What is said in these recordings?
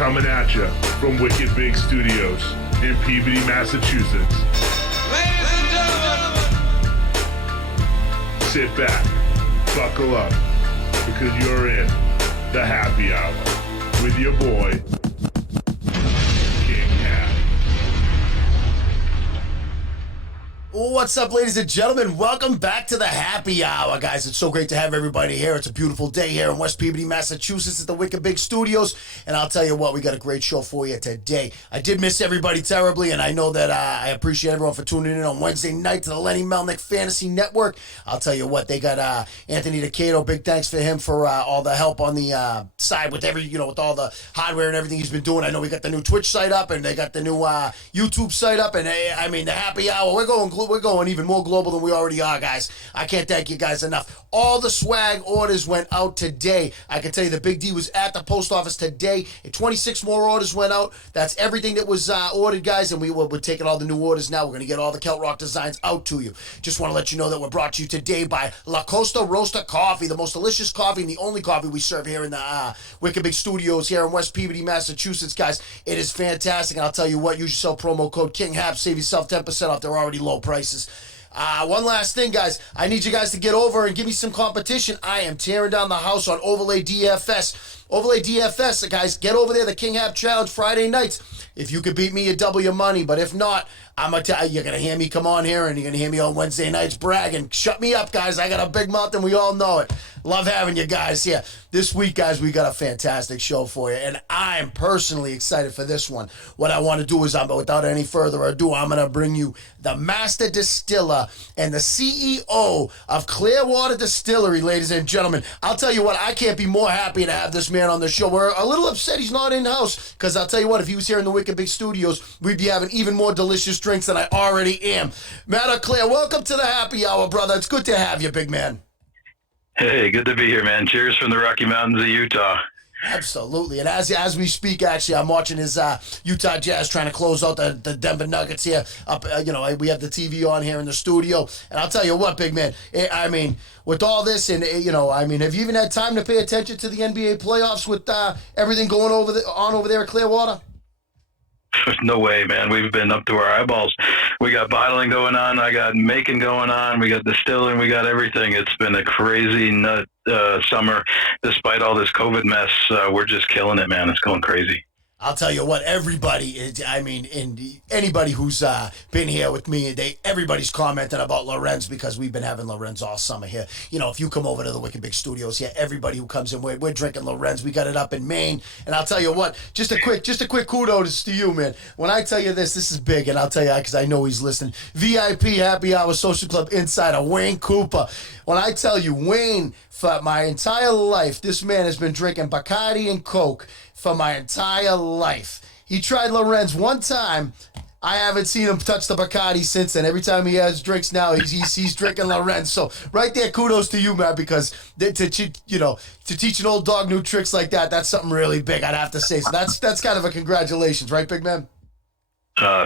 Coming at you from Wicked Big Studios in Peabody, Massachusetts. Ladies and gentlemen, sit back, buckle up, because you're in the happy hour with your boy, King Hat. What's up, ladies and gentlemen? Welcome back to the happy hour, guys. It's so great to have everybody here. It's a beautiful day here in West Peabody, Massachusetts at the Wicked Big Studios. And I'll tell you what, we got a great show for you today. I did miss everybody terribly, and I know that I appreciate everyone for tuning in on Wednesday night to the Lenny Melnick Fantasy Network. I'll tell you what, they got Anthony DeCato. Big thanks for him for all the help on the side with with all the hardware and everything he's been doing. I know we got the new Twitch site up, and they got the new YouTube site up, and I mean, the happy hour, we're going even more global than we already are, guys. I can't thank you guys enough. All the swag orders went out today. I can tell you the Big D was at the post office today. 26 more orders went out. That's everything that was ordered, guys, and we're taking all the new orders now. We're going to get all the Celt Rock designs out to you. Just want to let you know that we're brought to you today by La Costa Roasta Coffee, the most delicious coffee and the only coffee we serve here in the Wicked Big Studios here in West Peabody, Massachusetts, guys. It is fantastic, and I'll tell you what, use yourself promo code KINGHAP, save yourself 10% off their already low prices. One last thing, guys. I need you guys to get over and give me some competition. I am tearing down the house on Overlay DFS. Overlay DFS, guys, get over there. The King Hap Challenge Friday nights. If you could beat me, you double your money. But if not, I'm going to tell you, you're going to hear me come on here, and you're going to hear me on Wednesday nights bragging. Shut me up, guys. I got a big mouth, and we all know it. Love having you guys here. This week, guys, we got a fantastic show for you, and I'm personally excited for this one. What I want to do is, without any further ado, I'm going to bring you the master distiller and the CEO of Clearwater Distillery, ladies and gentlemen. I'll tell you what, I can't be more happy to have this man on the show. We're a little upset he's not in-house, because I'll tell you what, if he was here in the Wicked Big Studios, we'd be having even more delicious drinks than I already am. Matt Eau Claire, welcome to the happy hour, brother. It's good to have you, big man. Hey, good to be here, man. Cheers from the Rocky Mountains of Utah. Absolutely. And as we speak, actually, I'm watching his Utah Jazz trying to close out the Denver Nuggets here. We have the TV on here in the studio. And I'll tell you what, big man, with all this and, have you even had time to pay attention to the NBA playoffs with everything going on over there at Clearwater? No way, man. We've been up to our eyeballs. We got bottling going on. I got making going on. We got distilling. We got everything. It's been a crazy nut summer. Despite all this COVID mess, we're just killing it, man. It's going crazy. I'll tell you what, everybody, anybody who's been here with me, everybody's commenting about Lorenz, because we've been having Lorenz all summer here. If you come over to the Wicked Big Studios here, everybody who comes in, we're drinking Lorenz. We got it up in Maine, and I'll tell you what, just a quick kudos to you, man. When I tell you this is big, and I'll tell you because I know he's listening. VIP Happy Hour Social Club Insider, Wayne Cooper. When I tell you, Wayne, for my entire life, this man has been drinking Bacardi and Coke for my entire life. He tried Lorenz one time. I haven't seen him touch the Bacardi since then. Every time he has drinks now, he's drinking Lorenz. So right there, kudos to you, man, because to teach an old dog new tricks like that, that's something really big, I'd have to say. So that's kind of a congratulations, right, big man?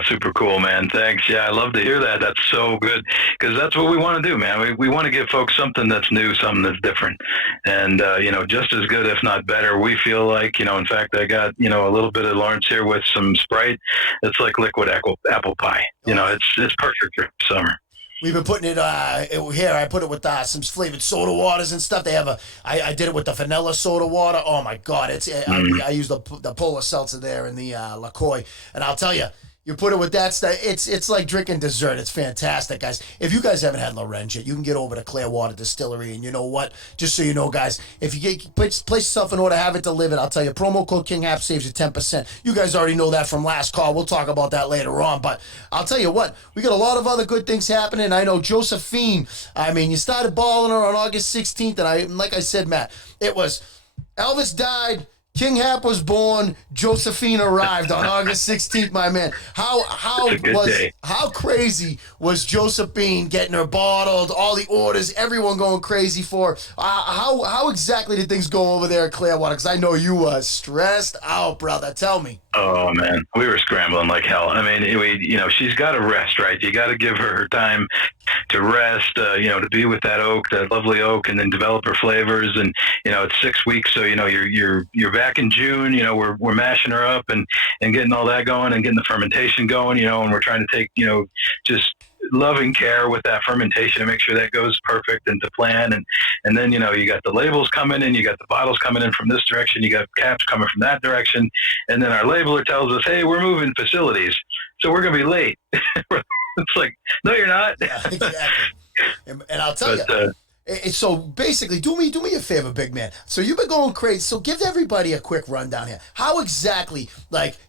Super cool, man. Thanks. Yeah, I love to hear that. That's so good, because that's what we want to do, man. We want to give folks something that's new, something that's different, and just as good, if not better. We feel like, in fact, I got a little bit of Lawrence here with some Sprite. It's like liquid apple pie. It's perfect for summer. We've been putting it here. I put it with some flavored soda waters and stuff. They have I did it with the vanilla soda water. Oh my God! I use the Polar Seltzer there and the LaCroix, and I'll tell you. You put it with that stuff, it's like drinking dessert. It's fantastic, guys. If you guys haven't had Lorenz yet, you can get over to Clearwater Distillery. And you know what? Just so you know, guys, if you place yourself in order, have it delivered, I'll tell you, promo code KINGHAP saves you 10%. You guys already know that from last call. We'll talk about that later on. But I'll tell you what, we got a lot of other good things happening. I know Josephine, you started balling her on August 16th. And like I said, Matt, it was Elvis died, King Hap was born, Josephine arrived on August 16th, my man. How crazy was Josephine getting her bottled, all the orders, everyone going crazy for her? How exactly did things go over there at Clearwater? Because I know you was stressed out, brother. Tell me. Oh man, we were scrambling like hell. I mean, she's got to rest, right? You got to give her time to rest, to be with that oak, that lovely oak, and then develop her flavors. And it's 6 weeks, so you're back in June. We're mashing her up and getting all that going and getting the fermentation going. And we're trying to take just loving care with that fermentation to make sure that goes perfect and to plan. And then, you got the labels coming in, you got the bottles coming in from this direction, you got caps coming from that direction. And then our labeler tells us, hey, we're moving facilities, so we're going to be late. It's like, no, you're not. Yeah, exactly. And I'll tell you. So basically, do me a favor, big man. So you've been going crazy. So give everybody a quick rundown here. How exactly,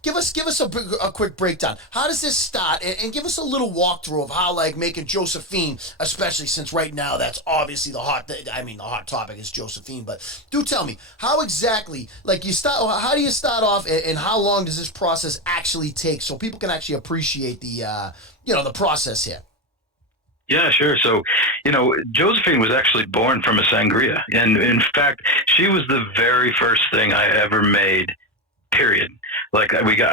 give us a quick breakdown. How does this start? And give us a little walkthrough of how, making Josephine, especially since right now that's obviously the hot topic is Josephine. But do tell me, how exactly, how do you start off, and how long does this process actually take, so people can actually appreciate the process here? Yeah, sure. So, Josephine was actually born from a sangria. And in fact, she was the very first thing I ever made, period. I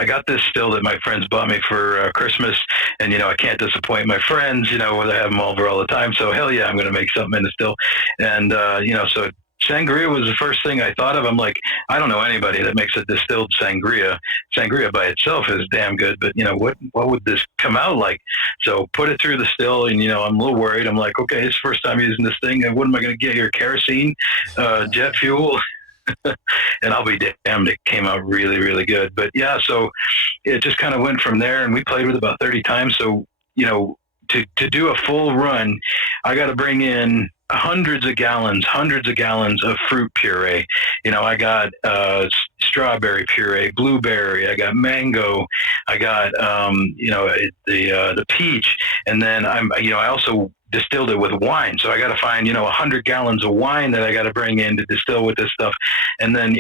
got this still that my friends bought me for Christmas, and, I can't disappoint my friends, where I have them over all the time. So hell yeah, I'm going to make something in the still. And, so sangria was the first thing I thought of. I'm like, I don't know anybody that makes a distilled sangria. Sangria by itself is damn good, but what would this come out like? So put it through the still, and I'm a little worried. I'm like, okay, it's the first time using this thing, and what am I going to get here? Kerosene, jet fuel. And I'll be damned, it came out really, really good. But yeah, so it just kind of went from there, and we played with it about 30 times. So, to do a full run, I got to bring in hundreds of gallons of fruit puree. I got strawberry puree, blueberry, I got mango, I got the peach, and then I also distilled it with wine. So I got to find 100 gallons of wine that I got to bring in to distill with this stuff, and then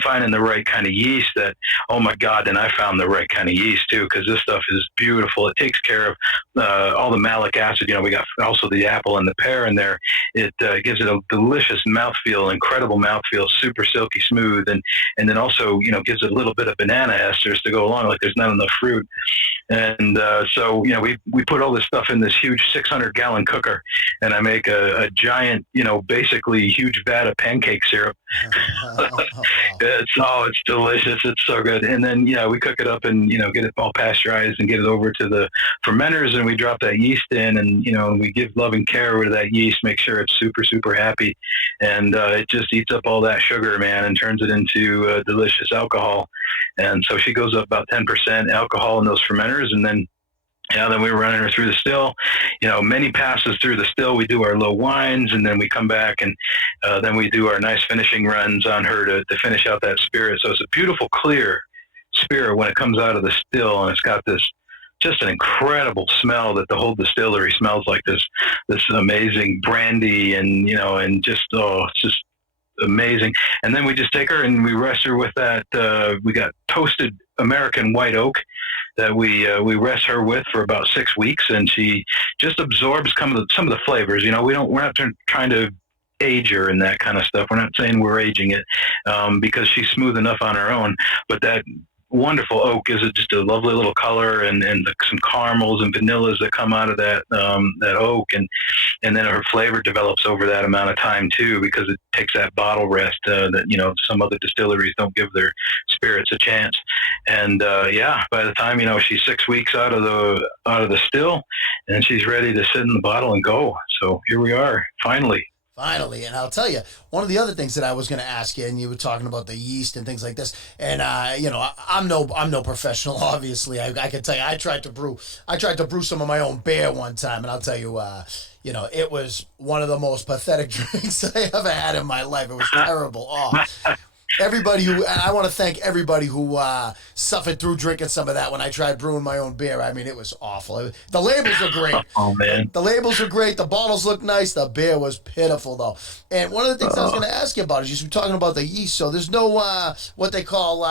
finding the right kind of yeast. That, oh my God, then I found the right kind of yeast too, because this stuff is beautiful. It takes care of all the malic acid. We got also the apple and the pear in there. It gives it a delicious mouthfeel, incredible mouthfeel, super silky smooth, and then also gives it a little bit of banana esters to go along. Like, there's not enough fruit, and so we put all this stuff in this huge 600-gallon cooker, and I make a giant, basically huge vat of pancake syrup. It's delicious. It's so good. And then we cook it up and get it all pasteurized and get it over to the fermenters, and we drop that yeast in, and we give loving care with that yeast, make sure it's super, super happy, and it just eats up all that sugar, man, and turns it into delicious alcohol. And so she goes up about 10% alcohol in those fermenters, and then we were running her through the still, many passes through the still. We do our low wines, and then we come back, and then we do our nice finishing runs on her to finish out that spirit. So it's a beautiful, clear spirit when it comes out of the still, and it's got this just an incredible smell that the whole distillery smells like this amazing brandy, and it's just amazing. And then we just take her and we rest her with that. We got toasted American white oak that we rest her with for about 6 weeks, and she just absorbs some of the flavors. We're not trying to age her and that kind of stuff. We're not saying we're aging it because she's smooth enough on her own. But that wonderful oak is just a lovely little color, and some caramels and vanillas that come out of that oak, and then her flavor develops over that amount of time too, because it takes that bottle rest that some other distilleries don't give their spirits a chance. And by the time she's 6 weeks out of the still, and she's ready to sit in the bottle and go. So here we are, finally. Finally, and I'll tell you, one of the other things that I was going to ask you, and you were talking about the yeast and things like this, and I'm no professional, obviously. I can tell you, I tried to brew some of my own beer one time, and I'll tell you, it was one of the most pathetic drinks I ever had in my life. It was terrible. I want to thank everybody who suffered through drinking some of that when I tried brewing my own beer. I mean, it was awful. The labels were great. Oh, man. The labels were great. The bottles looked nice. The beer was pitiful, though. And one of the things I was going to ask you about is you were talking about the yeast. So there's no what they call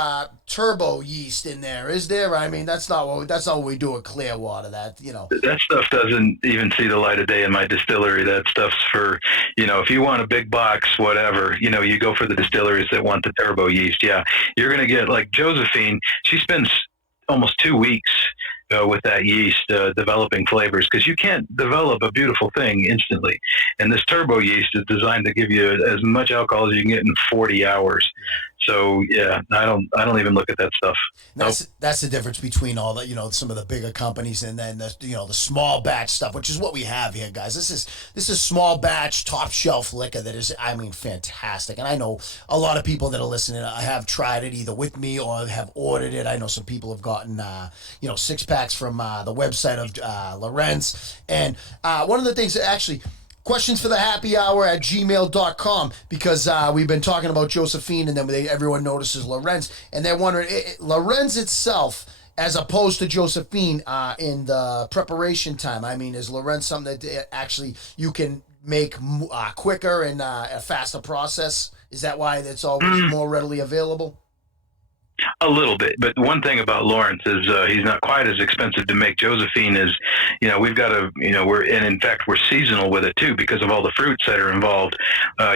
turbo yeast in there, is there? I mean, that's not what we do at Clearwater. That, you know, That stuff doesn't even see the light of day in my distillery. That stuff's for, if you want a big box, whatever, you go for the distilleries that want the turbo yeast. Yeah. You're going to get like Josephine. She spends almost 2 weeks with that yeast developing flavors, because you can't develop a beautiful thing instantly. And this turbo yeast is designed to give you as much alcohol as you can get in 40 hours. So yeah, I don't even look at that stuff. That's the difference between all the, some of the bigger companies and then the small batch stuff, which is what we have here, guys. This is small batch, top shelf liquor that is, I mean, fantastic. And I know a lot of people that are listening have tried it either with me or have ordered it. I know some people have gotten 6-packs from the website of Lorenz. And one of the things that actually, questions for the happy hour at gmail.com, because we've been talking about Josephine, and then everyone notices Lorenz, and they're wondering, Lorenz itself, as opposed to Josephine, in the preparation time, I mean, is Lorenz something that actually you can make quicker and a faster process? Is that why it's always more readily available? A little bit, but one thing about Lawrence is he's not quite as expensive to make. Josephine is, we've got and in fact we're seasonal with it too, because of all the fruits that are involved.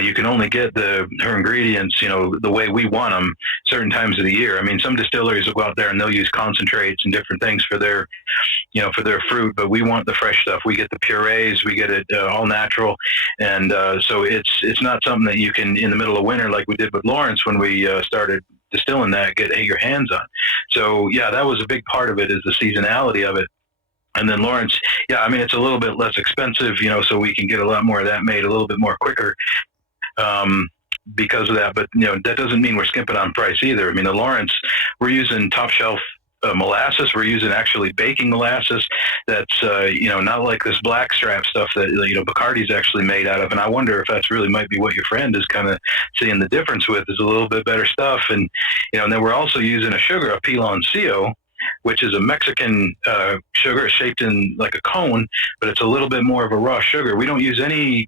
You can only get her ingredients, the way we want them certain times of the year. I mean, some distilleries will go out there and they'll use concentrates and different things for their, for their fruit, but we want the fresh stuff. We get the purees, we get it all natural, and so it's not something that you can in the middle of winter like we did with Lawrence when we started distilling that, get your hands on. So yeah, that was a big part of it, is the seasonality of it. And then Lawrence, yeah, I mean, it's a little bit less expensive, so we can get a lot more of that made a little bit more quicker because of that. But that doesn't mean we're skimping on price either. I mean, the Lawrence, we're using top shelf molasses. We're using actually baking molasses that's not like this blackstrap stuff that Bacardi's actually made out of. And I wonder if that's really might be what your friend is kind of seeing the difference with, is a little bit better stuff. And and then we're also using a sugar, a piloncillo, which is a Mexican sugar shaped in like a cone, but it's a little bit more of a raw sugar. We don't use any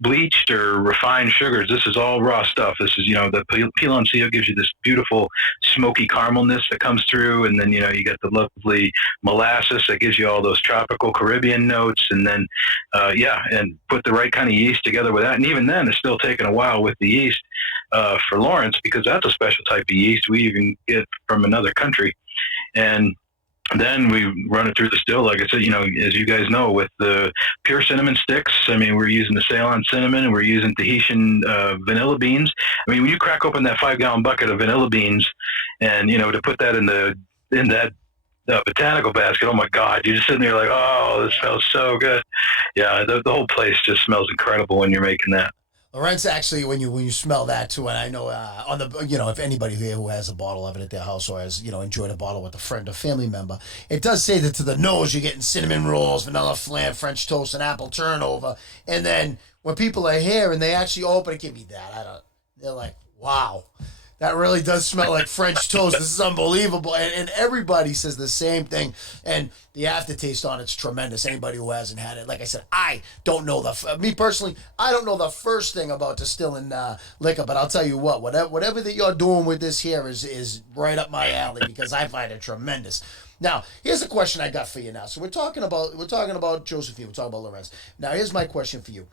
bleached or refined sugars. This is all raw stuff. This is, the piloncillo gives you this beautiful smoky caramelness that comes through. And then, you get the lovely molasses that gives you all those tropical Caribbean notes. And then, and put the right kind of yeast together with that. And even then, it's still taking a while with the yeast for Lawrence, because that's a special type of yeast we even get from another country. And then we run it through the still, like I said, as you guys know, with the pure cinnamon sticks. I mean, we're using the Ceylon cinnamon, and we're using Tahitian vanilla beans. I mean, when you crack open that 5-gallon bucket of vanilla beans, and to put that in that botanical basket, oh my God, you're just sitting there like, oh, this smells so good. Yeah, the whole place just smells incredible when you're making that. Lorenz, actually, when you smell that too, and I know on the if anybody here who has a bottle of it at their house or has enjoyed a bottle with a friend or family member, it does say that to the nose you're getting cinnamon rolls, vanilla flan, French toast, and apple turnover. And then when people are here and they actually open it, give me that. They're like, wow. That really does smell like French toast. This is unbelievable. And everybody says the same thing. And the aftertaste on it's tremendous. Anybody who hasn't had it, like I said, I don't know me personally, I don't know the first thing about distilling liquor. But I'll tell you what, whatever that you're doing with this here is right up my alley, because I find it tremendous. Now, here's a question I got for you now. So we're talking about Josephine, we're talking about Lorenz. Now, here's my question for you.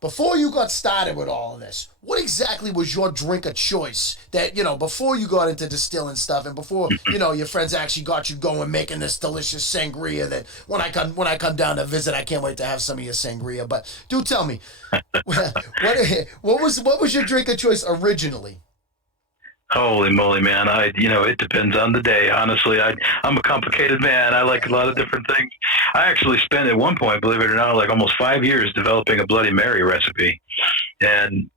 Before you got started with all of this, what exactly was your drink of choice that, before you got into distilling stuff and before, your friends actually got you going making this delicious sangria that when I come down to visit, I can't wait to have some of your sangria. But do tell me, what was your drink of choice originally? Holy moly, man. It depends on the day. Honestly, I'm a complicated man. I like a lot of different things. I actually spent at one point, believe it or not, like almost 5 years developing a Bloody Mary recipe. And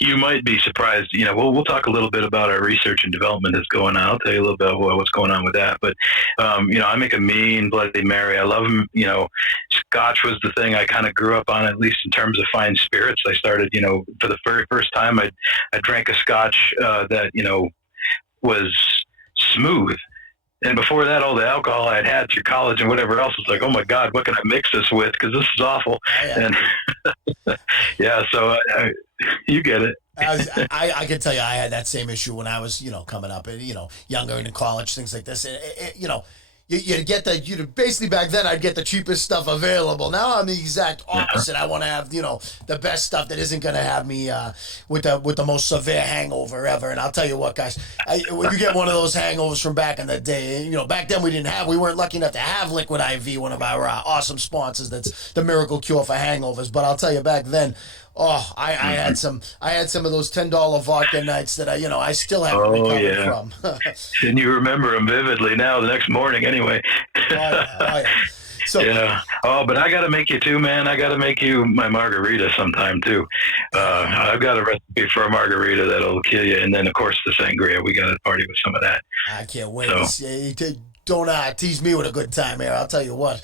you might be surprised, we'll talk a little bit about our research and development that's going on. I'll tell you a little bit about what's going on with that. But, I make a mean Bloody Mary. I love them. Scotch was the thing I kind of grew up on, at least in terms of fine spirits. I started, for the very first time, I drank a Scotch that, was smooth. And before that, all the alcohol I had through college and whatever else was like, oh my God, what can I mix this with? Because this is awful. Oh, yeah. And yeah, so you get it. I can tell you, I had that same issue when I was, coming up and, younger and in college, things like this. And, you get the, basically back then I'd get the cheapest stuff available. Now I'm the exact opposite. I want to have, the best stuff that isn't going to have me with the most severe hangover ever. And I'll tell you what, guys, when you get one of those hangovers from back in the day, back then we weren't lucky enough to have Liquid IV, one of our awesome sponsors. That's the miracle cure for hangovers. But I'll tell you, back then, I had some of those $10 vodka nights that I still haven't recovered from. And you remember them vividly now, the next morning anyway. Yeah. So, yeah. Oh, but I got to make you too, man. I got to make you my margarita sometime too. I've got a recipe for a margarita that'll kill you. And then of course the sangria, we got to party with some of that. I can't wait. So. Don't tease me with a good time here. I'll tell you what.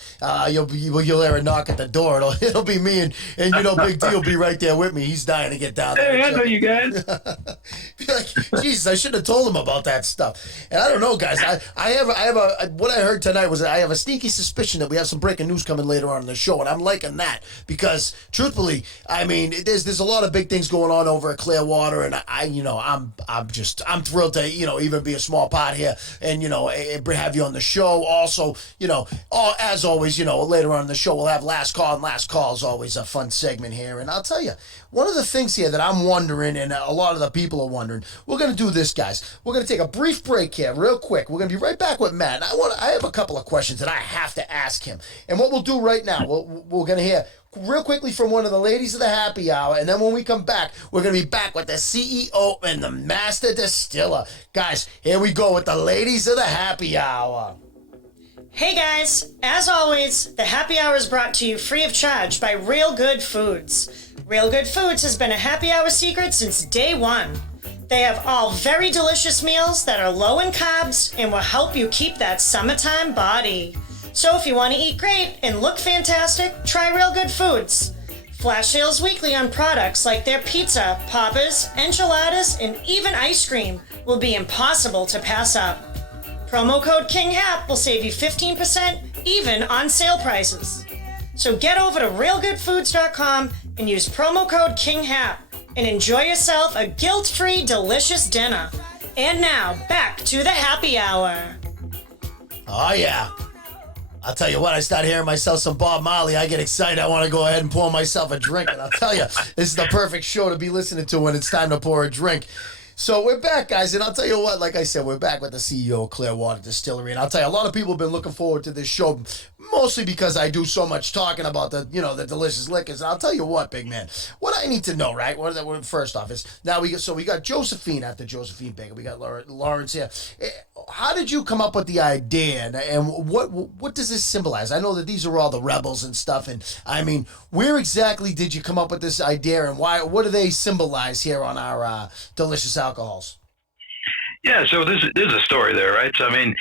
You'll hear a knock at the door. It'll be me and Big D will be right there with me. He's dying to get down there. Hey, I know you guys. Be like, Jesus, I should have told him about that stuff. And I don't know, guys. What I heard tonight was that I have a sneaky suspicion that we have some breaking news coming later on in the show, and I'm liking that because, truthfully, I mean, there's a lot of big things going on over at Clearwater, and I'm thrilled to even be a small part here, and have you on the show. Also, as always, later on in the show, we'll have Last Call, and Last Call is always a fun segment here. And I'll tell you, one of the things here that I'm wondering, and a lot of the people are wondering, we're going to do this, guys. We're going to take a brief break here, real quick. We're going to be right back with Matt. I have a couple of questions that I have to ask him. And what we'll do right now, we're going to hear real quickly from one of the ladies of the happy hour, and then when we come back, we're going to be back with the CEO and the master distiller. Guys, here we go with the ladies of the happy hour. Hey guys, as always, the happy hour is brought to you free of charge by Real Good Foods. Real Good Foods has been a happy hour secret since day one. They have all very delicious meals that are low in carbs and will help you keep that summertime body. So if you want to eat great and look fantastic, try Real Good Foods. Flash sales weekly on products like their pizza, poppers, enchiladas, and even ice cream will be impossible to pass up. Promo code KINGHAP will save you 15% even on sale prices. So get over to realgoodfoods.com and use promo code KINGHAP and enjoy yourself a guilt-free, delicious dinner. And now, back to the happy hour. Oh, yeah. I'll tell you what, I start hearing myself some Bob Marley, I get excited. I want to go ahead and pour myself a drink. And I'll tell you, this is the perfect show to be listening to when it's time to pour a drink. So we're back, guys, and I'll tell you what, like I said, we're back with the CEO of Clearwater Distillery, and I'll tell you, a lot of people have been looking forward to this show, mostly because I do so much talking about the delicious liquors. And I'll tell you what, big man, what I need to know, right? First off is now we got Josephine at the Josephine Baker. We got Lorenz here. How did you come up with the idea, and what does this symbolize? I know that these are all the rebels and stuff, and I mean, where exactly did you come up with this idea, and why? What do they symbolize here on our delicious alcohols? Yeah, so there's a story there, right? So, I mean,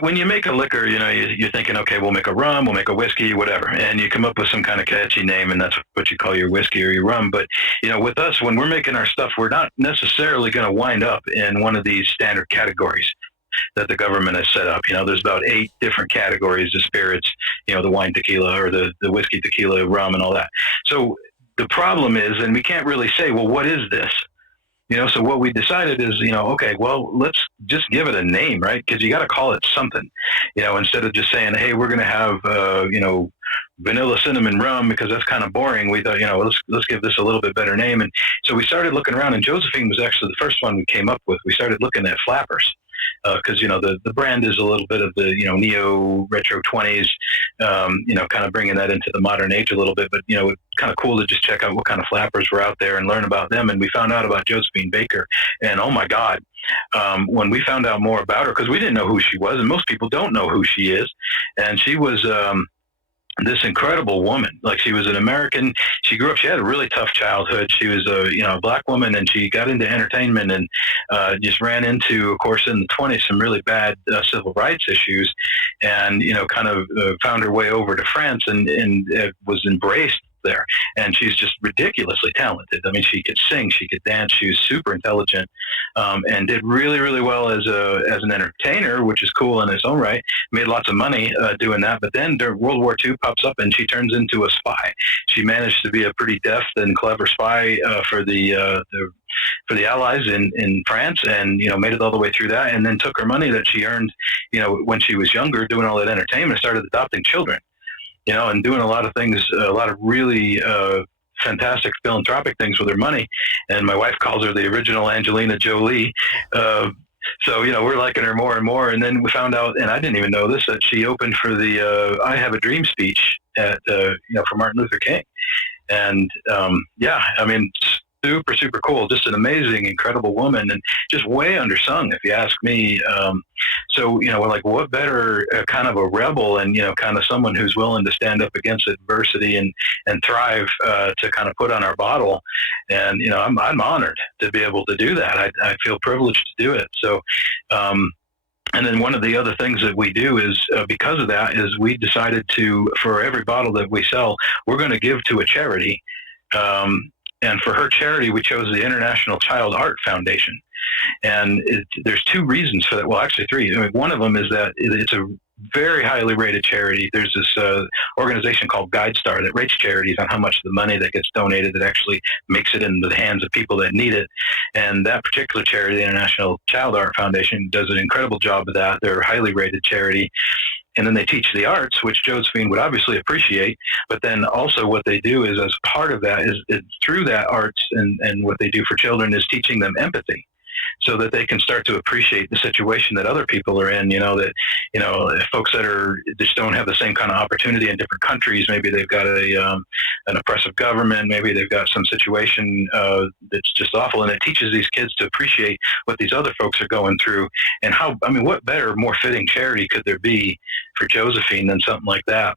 when you make a liquor, you're thinking, okay, we'll make a rum, we'll make a whiskey, whatever. And you come up with some kind of catchy name, and that's what you call your whiskey or your rum. But, with us, when we're making our stuff, we're not necessarily going to wind up in one of these standard categories that the government has set up. There's about 8 different categories of spirits, the wine tequila or the whiskey tequila, rum, and all that. So the problem is, and we can't really say, well, what is this? So what we decided is, okay, well, let's just give it a name, right? Because you got to call it something, instead of just saying, hey, we're going to have, vanilla cinnamon rum, because that's kind of boring. We thought, let's give this a little bit better name. And so we started looking around, and Josephine was actually the first one we came up with. We started looking at flappers. Because the brand is a little bit of the neo retro 20s, kind of bringing that into the modern age a little bit. But it's kind of cool to just check out what kind of flappers were out there and learn about them. And we found out about Josephine Baker, and oh my God, when we found out more about her, because we didn't know who she was, and most people don't know who she is, and she was this incredible woman. Like, she was an American. She grew up, she had a really tough childhood. She was a black woman, and she got into entertainment and just ran into, of course, in the 20s, some really bad civil rights issues, and, kind of found her way over to France and was embraced there. And she's just ridiculously talented. I mean, she could sing, she could dance, she was super intelligent, and did really, really well as an entertainer, which is cool in its own right. Made lots of money doing that. But then during World War II pops up and she turns into a spy. She managed to be a pretty deft and clever spy for the Allies in France, and made it all the way through that, and then took her money that she earned when she was younger doing all that entertainment, and started adopting children, and doing a lot of things, a lot of really fantastic philanthropic things with her money. And my wife calls her the original Angelina Jolie. So, we're liking her more and more. And then we found out, and I didn't even know this, that she opened for the I Have a Dream speech at for Martin Luther King. And I mean, super, super cool. Just an amazing, incredible woman, and just way undersung, if you ask me. So, we're like, what better kind of a rebel, and, kind of someone who's willing to stand up against adversity and thrive to kind of put on our bottle. And, I'm honored to be able to do that. I feel privileged to do it. So, and then one of the other things that we do is, because of that, is we decided to, for every bottle that we sell, we're going to give to a charity. And for her charity, we chose the International Child Art Foundation. And there's two reasons for that. Well, actually three. I mean, one of them is that it's a very highly rated charity. There's this organization called GuideStar that rates charities on how much of the money that gets donated that actually makes it into the hands of people that need it. And that particular charity, the International Child Art Foundation, does an incredible job of that. They're a highly rated charity. And then they teach the arts, which Josephine would obviously appreciate. But then also what they do is, as part of that, is through that arts and what they do for children is teaching them empathy, so that they can start to appreciate the situation that other people are in. Folks that just don't have the same kind of opportunity in different countries. Maybe they've got an oppressive government. Maybe they've got some situation that's just awful. And it teaches these kids to appreciate what these other folks are going through, and what better, more fitting charity could there be for Josephine than something like that?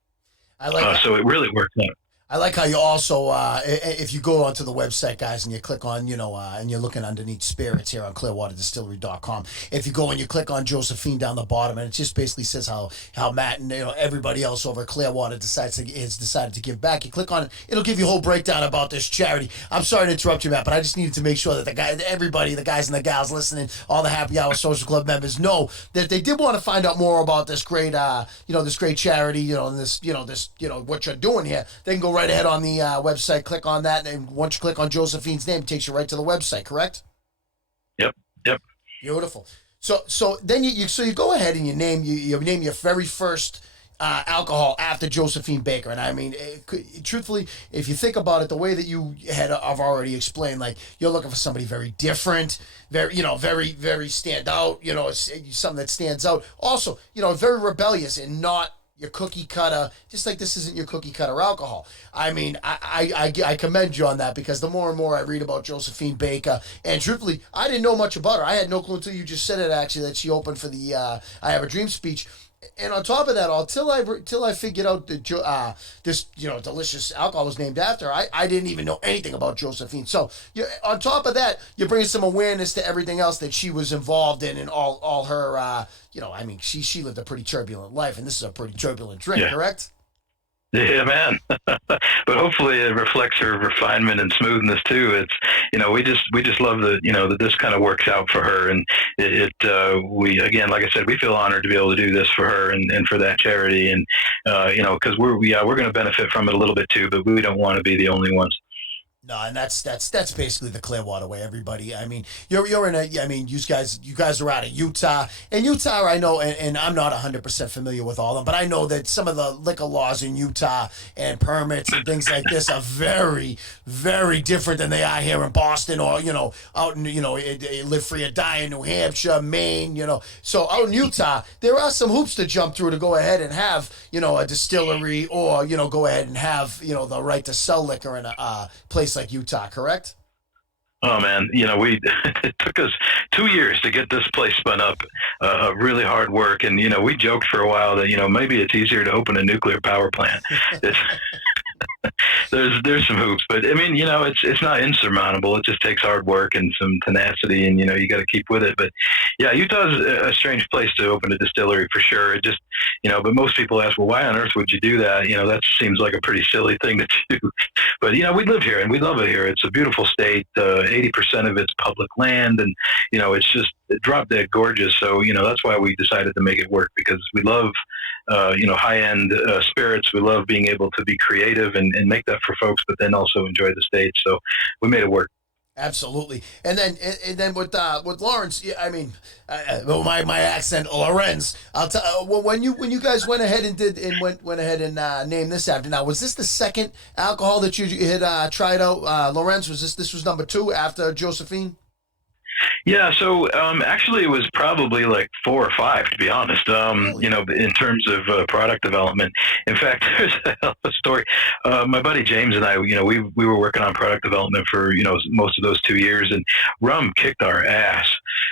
I like that. So it really worked out. I like how you also, if you go onto the website, guys, and you click on, and you're looking underneath spirits here on clearwaterdistillery.com. If you go and you click on Josephine down the bottom, and it just basically says how Matt and everybody else over at Clearwater has decided to give back. You click on it, it'll give you a whole breakdown about this charity. I'm sorry to interrupt you, Matt, but I just needed to make sure that the guys and the gals listening, all the Happy Hour Social Club members, know that they did want to find out more about this great, this great charity, this what you're doing here. They can go right ahead on the website, click on that, and once you click on Josephine's name, it takes you right to the website, correct? Yep. Beautiful. So then you go ahead and you name your very first alcohol after Josephine Baker. And I mean, truthfully, if you think about it, the way that I've already explained, like, you're looking for somebody very different, very, very, very stand out, it's something that stands out. Also, very rebellious and not your cookie cutter, just like this isn't your cookie cutter alcohol. I mean, I commend you on that, because the more and more I read about Josephine Baker, and truthfully, I didn't know much about her. I had no clue until you just said it, actually, that she opened for the I Have a Dream speech. And on top of that, till I figured out that this delicious alcohol was named after her, I didn't even know anything about Josephine. So on top of that, you're bringing some awareness to everything else that she was involved in, and all her. She lived a pretty turbulent life, and this is a pretty turbulent drink, correct? Yeah, man. But hopefully it reflects her refinement and smoothness too. It's, we just love that this kind of works out for her. And we, again, like I said, we feel honored to be able to do this for her and for that charity. And, cause we're going to benefit from it a little bit too, but we don't want to be the only ones. No, and that's basically the Clearwater way, everybody. I mean, you're in you guys are out of Utah. And Utah, I know, and I'm not 100% familiar with all of them, but I know that some of the liquor laws in Utah and permits and things like this are very, very different than they are here in Boston, or, out in, Live Free or Die in New Hampshire, Maine, So out in Utah, there are some hoops to jump through to go ahead and have, a distillery, or, go ahead and have, the right to sell liquor in a place like Utah, correct? Oh man, it took us 2 years to get this place spun up. Really hard work, and we joked for a while that maybe it's easier to open a nuclear power plant. there's some hoops, but I mean, it's not insurmountable. It just takes hard work and some tenacity, and you got to keep with it. But yeah, Utah's a strange place to open a distillery for sure. It just, but most people ask, well, why on earth would you do that? That seems like a pretty silly thing to do. But we live here and we love it here. It's a beautiful state. 80% of it's public land, and it's just drop dead gorgeous. So that's why we decided to make it work, because we love high-end spirits. We love being able to be creative and make that for folks, but then also enjoy the state. So we made it work. Absolutely. And then with Lawrence, I mean, my accent, Lorenz. I'll tell when you guys went ahead and went ahead and named this after. Now, was this the second alcohol that you had tried out, Lorenz? This was number 2 after Josephine? Yeah, so actually it was probably like 4 or 5, to be honest, Really? in terms of product development. In fact, there's a hell of a story. My buddy James and I, we were working on product development for, most of those 2 years, and rum kicked our ass.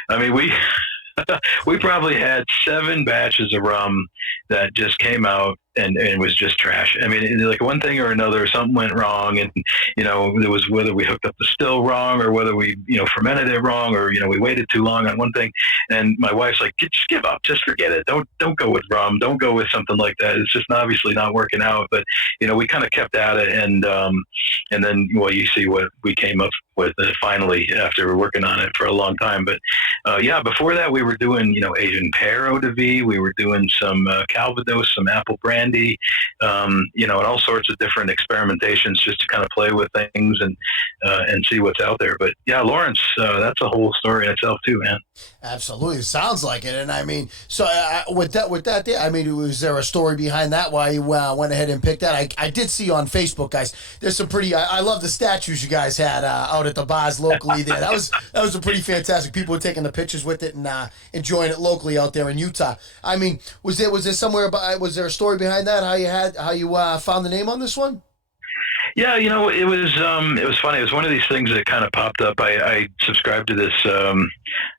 I mean, we probably had 7 batches of rum that just came out and was just trash. I mean, like one thing or another, something went wrong, and there was whether we hooked up the still wrong, or whether we fermented it wrong, or we waited too long on one thing. And my wife's like, just give up, just forget it. Don't go with rum. Don't go with something like that. It's just obviously not working out. But we kind of kept at it, and then you see what we came up with finally after working on it for a long time. But before that we were doing Asian pear eau de vie. We were doing some Calvados, some apple brandy, and all sorts of different experimentations just to kind of play with things and see what's out there. But yeah, Lawrence, that's a whole story in itself too, man. Absolutely, sounds like it. And I mean, so with that, I mean, was there a story behind that? Why you went ahead and picked that? I did see on Facebook, guys. There's some pretty. I love the statues you guys had out at the bars locally. There, that was a pretty fantastic. People were taking the pictures with it and enjoying it locally out there in Utah. I mean, was there somewhere? Was there a story behind that? How you found the name on this one? Yeah, it was funny. It was one of these things that kind of popped up. I subscribed to this.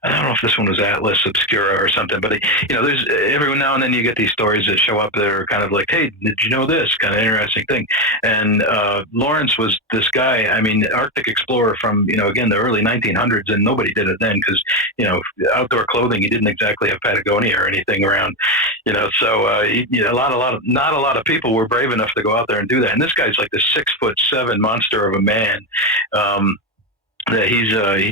I don't know if this one was Atlas Obscura or something, but there's every now and then you get these stories that show up that are kind of like, hey, did you know this? Kind of interesting thing. And Lawrence was this guy. I mean, Arctic explorer from again the early 1900s, and nobody did it then because outdoor clothing. You didn't exactly have Patagonia or anything around. So not a lot of people were brave enough to go out there and do that. And this guy's like this 6'7" monster of a man. That he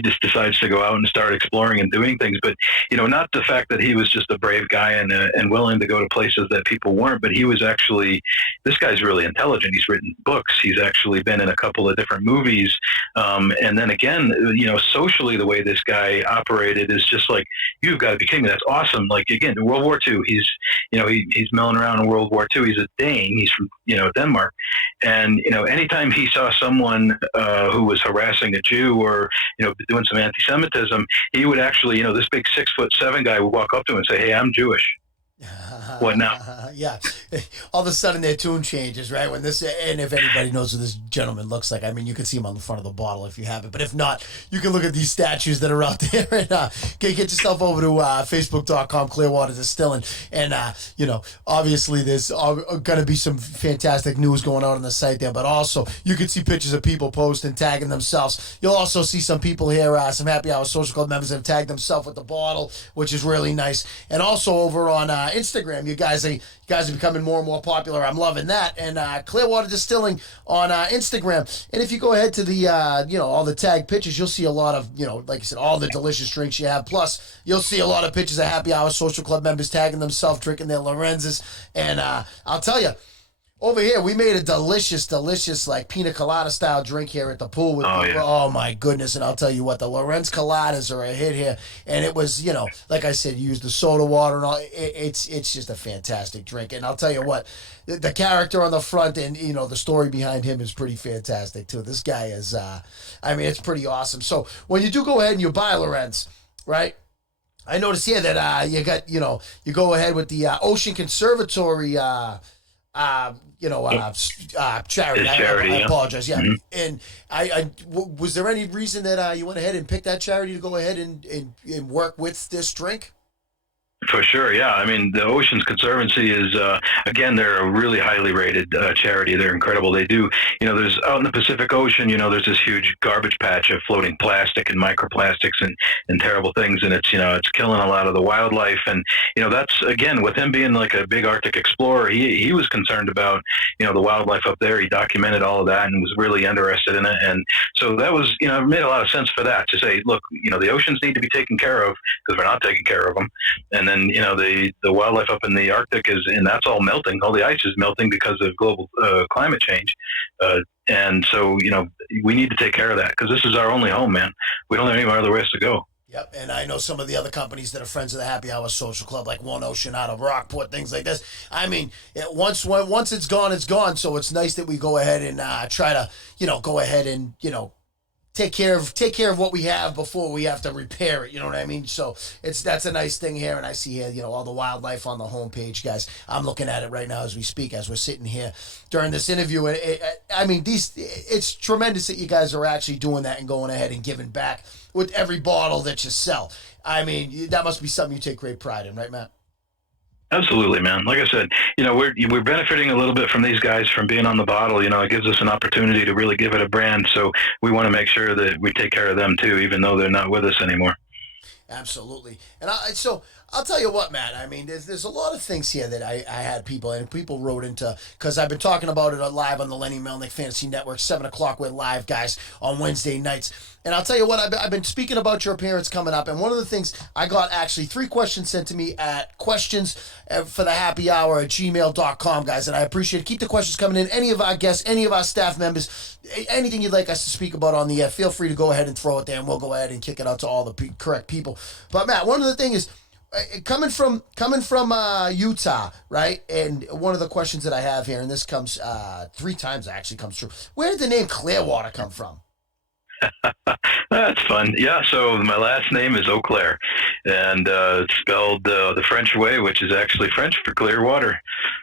just decides to go out and start exploring and doing things, but not the fact that he was just a brave guy and willing to go to places that people weren't, but he was actually, this guy's really intelligent. He's written books. He's actually been in a couple of different movies, and then again, socially, the way this guy operated is just like, you've got to be kidding me. That's awesome. Like again, in World War II, he's milling around in World War II. He's a Dane. He's from Denmark, and anytime he saw someone who was harassing a Jew or doing some anti-Semitism, he would actually, this big 6'7" guy would walk up to him and say, "Hey, I'm Jewish." What now? Yeah. All of a sudden their tune changes, right? When this, and if anybody knows what this gentleman looks like, I mean, you can see him on the front of the bottle if you have it. But if not, you can look at these statues that are out there and get yourself over to Facebook.com, Clearwater Distilling. And, obviously there's going to be some fantastic news going on the site there. But also, you can see pictures of people posting, tagging themselves. You'll also see some people here, some Happy Hour Social Club members that have tagged themselves with the bottle, which is really nice. And also over on Instagram, you guys are becoming more and more popular. I'm loving that. And Clearwater Distilling on Instagram. And if you go ahead to the all the tag pictures, you'll see a lot of like I said, all the delicious drinks you have. Plus, you'll see a lot of pictures of Happy Hour Social Club members tagging themselves, drinking their Lorenzes. And I'll tell you, over here, we made a delicious, like pina colada style drink here at the pool. Oh my goodness. And I'll tell you what, the Lorenz coladas are a hit here. And it was, like I said, you use the soda water and all. It's just a fantastic drink. And I'll tell you what, the character on the front and, the story behind him is pretty fantastic too. This guy is, it's pretty awesome. So when you do go ahead and you buy Lorenz, right? I noticed here that you got, you go ahead with the Ocean Conservatory charity. I apologize. Yeah. Mm-hmm. And was there any reason that you went ahead and picked that charity to go ahead and work with this drink? For sure, yeah. I mean, the Oceans Conservancy is, again, they're a really highly rated charity. They're incredible. They do, there's out in the Pacific Ocean, there's this huge garbage patch of floating plastic and microplastics and terrible things, and it's killing a lot of the wildlife. And that's, again, with him being like a big Arctic explorer, he was concerned about the wildlife up there. He documented all of that and was really interested in it. And so that was, it made a lot of sense for that to say, look, the oceans need to be taken care of because we're not taking care of them. And then, the wildlife up in the Arctic and that's all melting. All the ice is melting because of global climate change. And so, we need to take care of that because this is our only home, man. We don't have anywhere other ways to go. Yep, and I know some of the other companies that are friends of the Happy Hour Social Club, like One Ocean out of Rockport, things like this. I mean, once it's gone, it's gone. So it's nice that we go ahead and try to, go ahead and, take care of what we have before we have to repair it. You know what I mean? So that's a nice thing here. And I see here, all the wildlife on the homepage, guys. I'm looking at it right now as we speak, as we're sitting here during this interview. And it's tremendous that you guys are actually doing that and going ahead and giving back with every bottle that you sell. I mean, that must be something you take great pride in, right, Matt? Absolutely, man. Like I said, we're benefiting a little bit from these guys from being on the bottle. It gives us an opportunity to really give it a brand. So we want to make sure that we take care of them too, even though they're not with us anymore. Absolutely. And so I'll tell you what, Matt, I mean, there's a lot of things here that I had people wrote into, because I've been talking about it live on the Lenny Melnick Fantasy Network, 7 o'clock, we're live, guys, on Wednesday nights. And I'll tell you what, I've been speaking about your appearance coming up, and one of the things, I got actually 3 questions sent to me at questions for the happy hour at gmail.com, guys, and I appreciate it. Keep the questions coming in. Any of our guests, any of our staff members, anything you'd like us to speak about on the air, feel free to go ahead and throw it there, and we'll go ahead and kick it out to all the correct people. But, Matt, one of the things is, coming from Utah, right? And one of the questions that I have here, and this comes 3 times actually comes true. Where did the name Clearwater come from? That's fun. Yeah, so my last name is Eau Claire, and it's spelled the French way, which is actually French for clear water.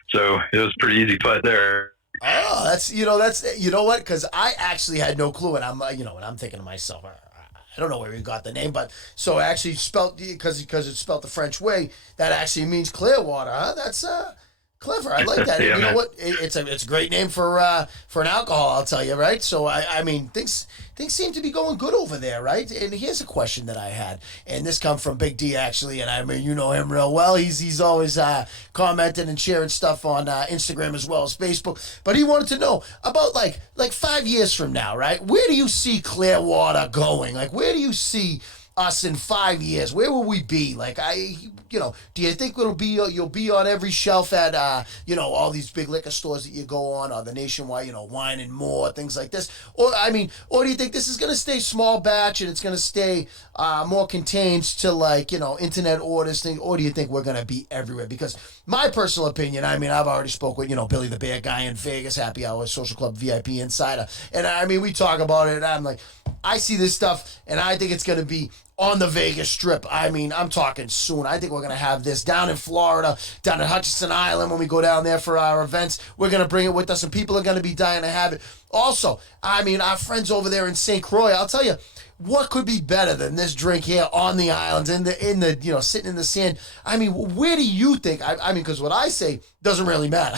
So it was pretty easy putt there. Oh, that's what? Because I actually had no clue, and I'm thinking to myself, I don't know where he got the name, but so actually spelled, because it's spelled the French way, that actually means clear water, huh? That's clever. I like that. Yeah, you know man. what? It's a great name for an alcohol, I'll tell you, right? So I mean, things seem to be going good over there, right? And here's a question that I had, and this come from Big D actually, and I mean, you know him real well. He's always commenting and sharing stuff on Instagram as well as Facebook. But he wanted to know about like 5 years from now, right? Where do you see Clearwater going? Like, where do you see us in 5 years? Where will we be? Like, do you think you'll be on every shelf at all these big liquor stores that you go on, or the nationwide, Wine and More, things like this? Or do you think this is going to stay small batch and it's going to stay more contained to internet orders thing? Or do you think we're going to be everywhere? Because my personal opinion, I mean, I've already spoke with Billy the Bear guy in Vegas, Happy Hour Social Club VIP Insider, and I mean, we talk about it, and I'm like, I see this stuff, and I think it's going to be on the Vegas Strip. I mean, I'm talking soon. I think we're going to have this down in Florida, down at Hutchinson Island when we go down there for our events. We're going to bring it with us, and people are going to be dying to have it. Also, I mean, our friends over there in St. Croix, I'll tell you, what could be better than this drink here on the islands, in the sitting in the sand? I mean, where do you think? I mean, because what I say doesn't really matter.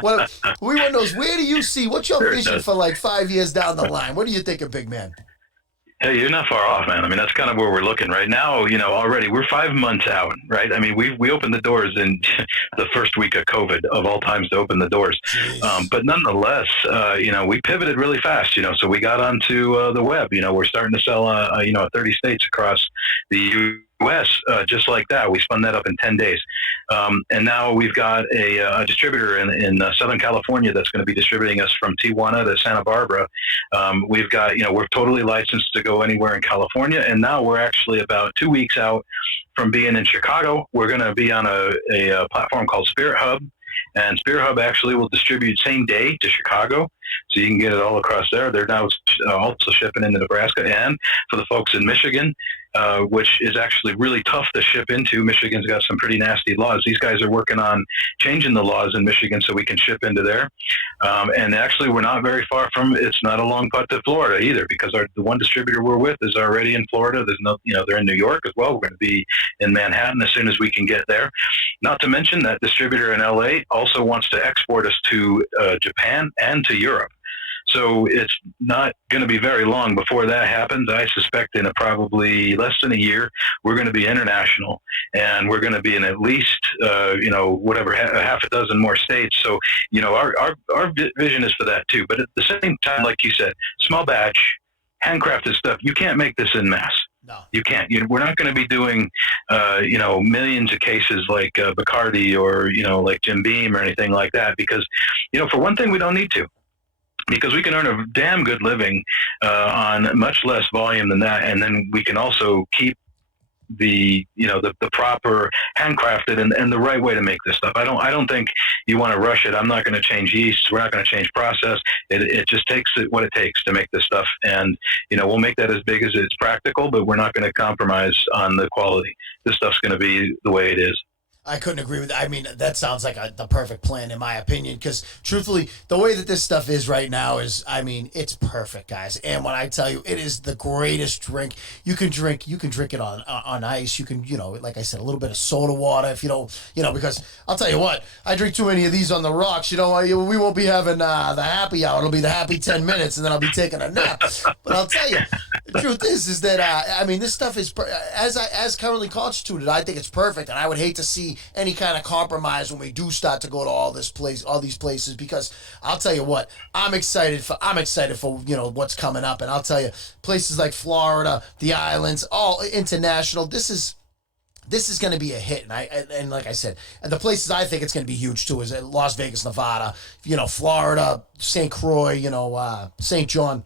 What we want to know is, where do you see? What's your vision for like 5 years down the line? What do you think, a big man? Hey, you're not far off, man. I mean, that's kind of where we're looking right now. Already we're 5 months out, right? I mean, we opened the doors in the first week of COVID, of all times to open the doors. But nonetheless, we pivoted really fast. So we got onto the web. We're starting to sell, 30 states across the U.S. Just like that. We spun that up in 10 days. And now we've got a distributor in Southern California that's going to be distributing us from Tijuana to Santa Barbara. We've got, we're totally licensed to go anywhere in California. And now we're actually about 2 weeks out from being in Chicago. We're going to be on a platform called Spirit Hub. And Spirit Hub actually will distribute same day to Chicago. So you can get it all across there. They're now also shipping into Nebraska, and for the folks in Michigan, which is actually really tough to ship into. Michigan's got some pretty nasty laws. These guys are working on changing the laws in Michigan so we can ship into there. And actually, we're not very far from, it's not a long putt to Florida either, because the one distributor we're with is already in Florida. There's no, they're in New York as well. We're going to be in Manhattan as soon as we can get there. Not to mention that distributor in LA also wants to export us to Japan and to Europe. So it's not going to be very long before that happens. I suspect in probably less than a year, we're going to be international, and we're going to be in at least, half a dozen more states. So, our vision is for that too. But at the same time, like you said, small batch, handcrafted stuff, you can't make this in mass. No. You can't. We're not going to be doing, millions of cases like Bacardi or, like Jim Beam or anything like that, because, for one thing, we don't need to. Because we can earn a damn good living on much less volume than that, and then we can also keep the proper handcrafted and the right way to make this stuff. I don't think you want to rush it. I'm not going to change yeast. We're not going to change process. It just takes what it takes to make this stuff, and we'll make that as big as it's practical, but we're not going to compromise on the quality. This stuff's going to be the way it is. I couldn't agree with that. I mean, that sounds like the perfect plan in my opinion, because truthfully, the way that this stuff is right now is, it's perfect, guys. And when I tell you, it is the greatest drink. You can drink it on ice. You can, like I said, a little bit of soda water if you don't, because I'll tell you what, I drink too many of these on the rocks. We won't be having the happy hour. It'll be the happy 10 minutes, and then I'll be taking a nap. But I'll tell you, the truth is that, this stuff is, as currently constituted, I think it's perfect, and I would hate to see any kind of compromise when we do start to go to all these places, because I'll tell you what, I'm excited for what's coming up, and I'll tell you, places like Florida, the islands, all international. This is going to be a hit, and like I said, and the places I think it's going to be huge too is Las Vegas, Nevada, Florida, St. Croix, St. John.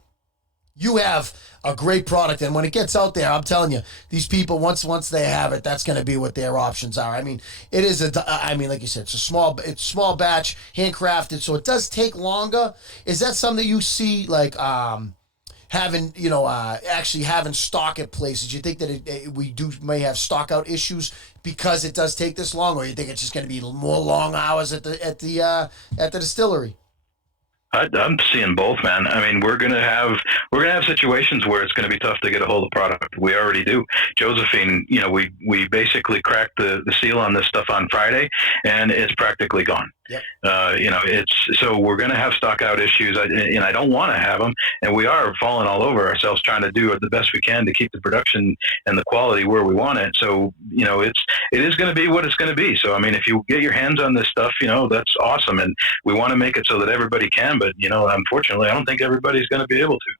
You have a great product, and when it gets out there, I'm telling you, these people, once they have it, that's going to be what their options are. It is like you said, it's small batch, handcrafted, so it does take longer. Is that something that you see, like, having stock at places? You think that we may have stock out issues because it does take this long, or you think it's just going to be more long hours at the distillery? I'm seeing both, man. We're gonna have situations where it's gonna be tough to get a hold of product. We already do. Josephine, we basically cracked the seal on this stuff on Friday, and it's practically gone. Yep. So we're going to have stock out issues, and I don't want to have them. And we are falling all over ourselves trying to do the best we can to keep the production and the quality where we want it. So, it is going to be what it's going to be. So, if you get your hands on this stuff, that's awesome. And we want to make it so that everybody can, but, unfortunately, I don't think everybody's going to be able to.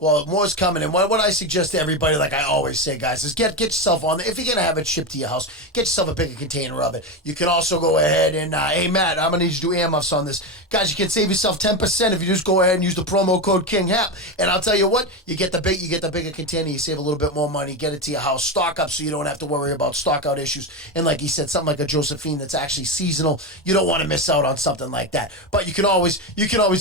Well, more's coming, and what I suggest to everybody, like I always say, guys, is get yourself on there. If you're going to have it shipped to your house, get yourself a bigger container of it. You can also go ahead and, hey, Matt, I'm going to need you to do earmuffs on this. Guys, you can save yourself 10% if you just go ahead and use the promo code KINGHAP. And I'll tell you what, you get the bigger container, you save a little bit more money, get it to your house, stock up so you don't have to worry about stock out issues. And like he said, something like a Josephine that's actually seasonal, you don't want to miss out on something like that. But you can always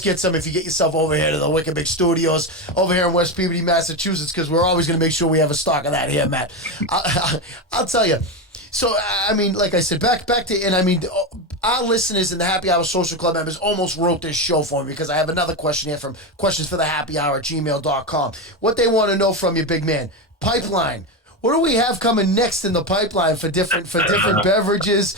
get some if you get yourself over here to the Wicked Big Studios, over here in West Peabody, Massachusetts, because we're always going to make sure we have a stock of that here, Matt. I'll tell you. So, like I said, back to, and our listeners in the Happy Hour Social Club members almost wrote this show for me, because I have another question here from questionsforthehappyhour@gmail.com. What they want to know from you, big man, pipeline. What do we have coming next in the pipeline for different beverages?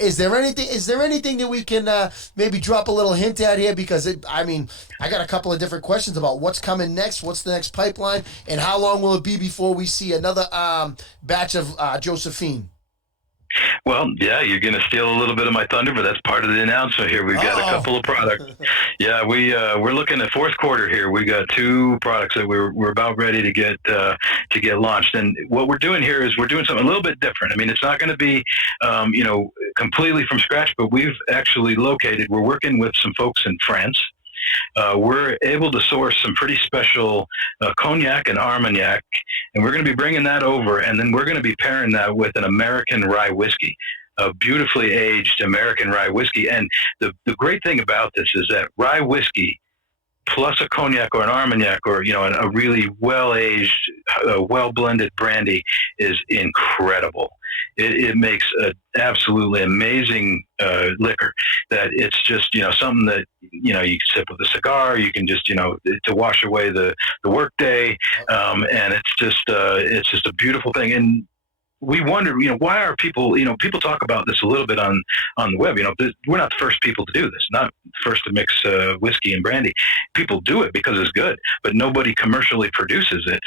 Is there anything that we can maybe drop a little hint at here? Because I got a couple of different questions about what's coming next, what's the next pipeline, and how long will it be before we see another batch of Josephine? Well, yeah, you're going to steal a little bit of my thunder, but that's part of the announcement here. We've got a couple of products. Yeah, we're looking at fourth quarter here. We got 2 products that we're about ready to get launched. And what we're doing here is we're doing something a little bit different. It's not going to be, completely from scratch, but we're working with some folks in France. We're able to source some pretty special cognac and Armagnac, and we're going to be bringing that over, and then we're going to be pairing that with an American rye whiskey. a beautifully aged American rye whiskey. And the great thing about this is that rye whiskey plus a cognac or an Armagnac or, a really well-aged, well-blended brandy is incredible. It makes an absolutely amazing liquor that it's just, something that, you can sip with a cigar, you can just, to wash away the work day. And it's just a beautiful thing. And we wonder, why are people, people talk about this a little bit on the web. We're not the first people to do this, not first to mix whiskey and brandy. People do it because it's good, but nobody commercially produces it.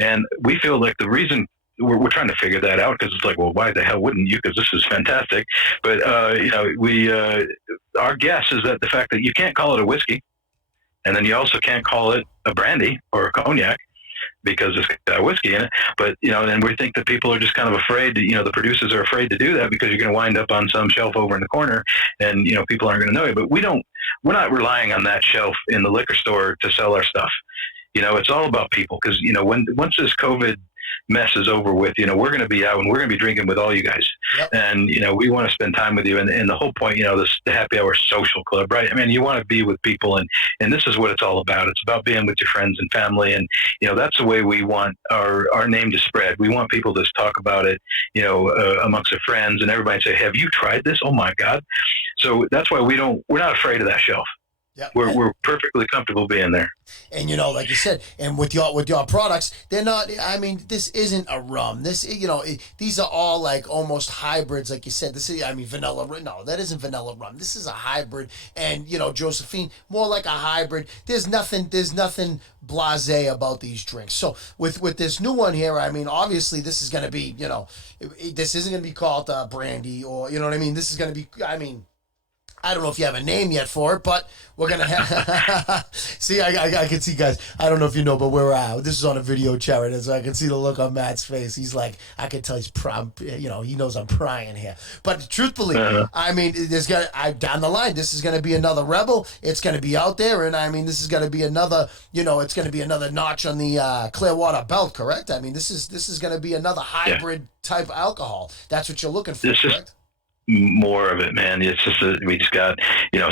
And we feel like the reason we're trying to figure that out, because it's like, well, why the hell wouldn't you? Because this is fantastic. But, our guess is that the fact that you can't call it a whiskey, and then you also can't call it a brandy or a cognac, because it's got whiskey in it. But, and we think that people are just kind of afraid, the producers are afraid to do that because you're going to wind up on some shelf over in the corner and, people aren't going to know you. But we're not relying on that shelf in the liquor store to sell our stuff. It's all about people because, once this COVID mess is over with, we're going to be out and we're going to be drinking with all you guys. Yep. And, we want to spend time with you. And the whole point, the happy hour social club, right? I mean, you want to be with people and this is what it's all about. It's about being with your friends and family. And, that's the way we want our name to spread. We want people to talk about it, amongst their friends and everybody say, have you tried this? Oh my God. So that's why we're not afraid of that shelf. Yeah, we're perfectly comfortable being there. And like you said, and with your products, they're not. I mean, this isn't a rum. This, these are all like almost hybrids, like you said. This is, vanilla. No, that isn't vanilla rum. This is a hybrid. And Josephine, more like a hybrid. There's nothing blasé about these drinks. So with this new one here, obviously this is going to be, this isn't going to be called brandy or, you know what I mean. This is going to be, I don't know if you have a name yet for it, but we're going to have... See, I can see, guys, I don't know if you know, but this is on a video chat right now, so I can see the look on Matt's face. He's like, I can tell he's he knows I'm prying here. But truthfully, there's down the line, this is going to be another Rebel. It's going to be out there, and this is going to be another, it's going to be another notch on the Clearwater belt, correct? This is going to be another hybrid type alcohol. That's what you're looking for, correct? More of it, man. It's just that we just got,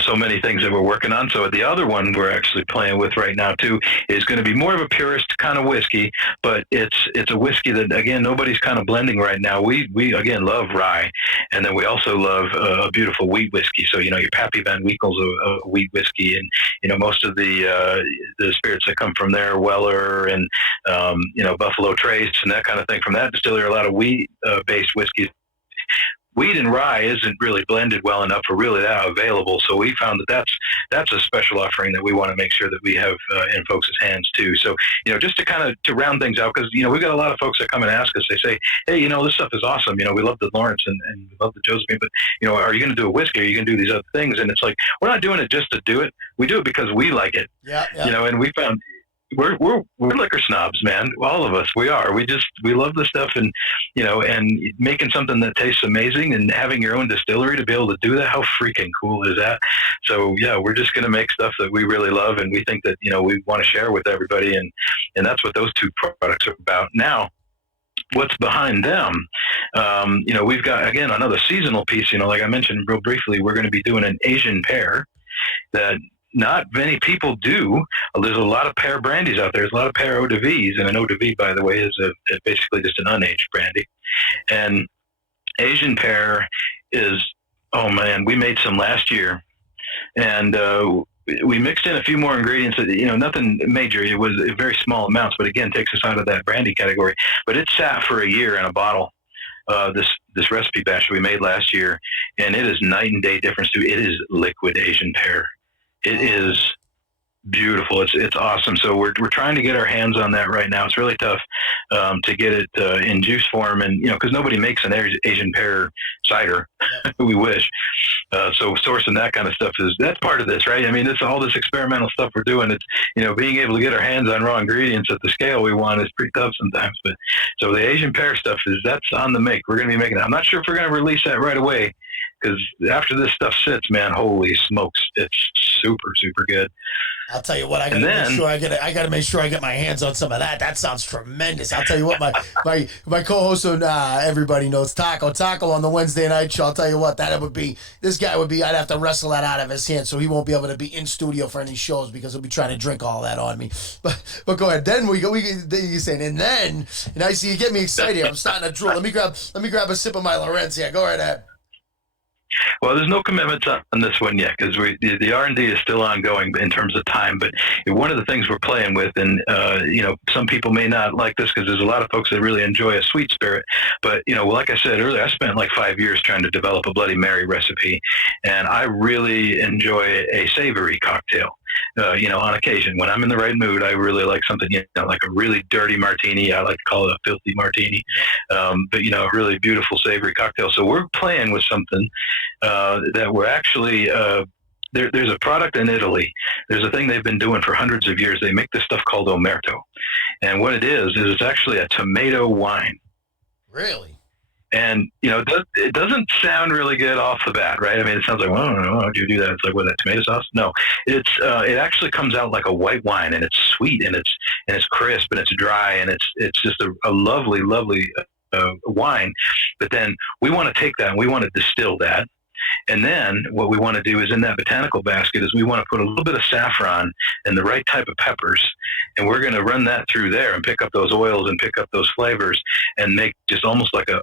so many things that we're working on. So the other one we're actually playing with right now too is going to be more of a purist kind of whiskey, but it's a whiskey that, again, nobody's kind of blending right now. We again love rye, and then we also love a beautiful wheat whiskey. So your Pappy Van Winkle's a wheat whiskey, and most of the spirits that come from there, Weller and Buffalo Trace and that kind of thing from that distillery, are a lot of wheat based whiskeys. Wheat and rye isn't really blended well enough for really that available. So we found that that's a special offering that we want to make sure that we have in folks' hands too. So, just to kind of to round things out, because, we've got a lot of folks that come and ask us, they say, hey, this stuff is awesome. We love the Lorenz and we love the Josephine, but, are you going to do a whiskey? Are you going to do these other things? And it's like, we're not doing it just to do it. We do it because we like it. Yeah. And we found... We're liquor snobs, man. All of us, we are. We love the stuff, and and making something that tastes amazing, and having your own distillery to be able to do that. How freaking cool is that? So yeah, we're just going to make stuff that we really love, and we think that we want to share with everybody, and that's what those two products are about. Now, what's behind them? We've got, again, another seasonal piece. Like I mentioned real briefly, we're going to be doing an Asian pear that not many people do. There's a lot of pear brandies out there. There's a lot of pear eau de vies, and an eau de vie, by the way, is basically just an unaged brandy. And Asian pear is, oh man, we made some last year, and we mixed in a few more ingredients that, nothing major. It was very small amounts, but again, takes us out of that brandy category. But it sat for a year in a bottle. This recipe batch we made last year, and it is night and day difference too. It is liquid Asian pear. It is beautiful. It's awesome. So we're trying to get our hands on that right now. It's really tough to get it in juice form, and because nobody makes an Asian pear cider. We wish. So sourcing that kind of stuff that's part of this, right? It's all this experimental stuff we're doing. It's being able to get our hands on raw ingredients at the scale we want is pretty tough sometimes. But so the Asian pear stuff that's on the make. We're going to be making it. I'm not sure if we're going to release that right away, because after this stuff sits, man, holy smokes, it's super, super good. I'll tell you what, I gotta make sure I get my hands on some of that. That sounds tremendous. I'll tell you what, my co-host on everybody knows Taco on the Wednesday night show. I'll tell you what, this guy would be. I'd have to wrestle that out of his hand, so he won't be able to be in studio for any shows because he'll be trying to drink all that on me. But go ahead. Then you're saying, and then I see you get me excited. I'm starting to drool. Let me grab a sip of my Lorenz here. Go right ahead. Well, there's no commitments on this one yet because the R&D is still ongoing in terms of time. But one of the things we're playing with, and some people may not like this because there's a lot of folks that really enjoy a sweet spirit. But like I said earlier, I spent like 5 years trying to develop a Bloody Mary recipe, and I really enjoy a savory cocktail. On occasion, when I'm in the right mood, I really like something, like a really dirty martini. I like to call it a filthy martini, but a really beautiful savory cocktail. So we're playing with something that we're actually, there's a product in Italy. There's a thing they've been doing for hundreds of years. They make this stuff called Omerto. And what it is it's actually a tomato wine. Really? And, it doesn't sound really good off the bat, right? I mean, it sounds like, well, how do you do that? It's like, what, that tomato sauce? No, it actually comes out like a white wine, and it's sweet, and it's crisp, and it's dry, and it's just a lovely, lovely wine. But then we want to take that and we want to distill that. And then what we want to do is in that botanical basket is we want to put a little bit of saffron and the right type of peppers. And we're going to run that through there and pick up those oils and pick up those flavors and make just almost like a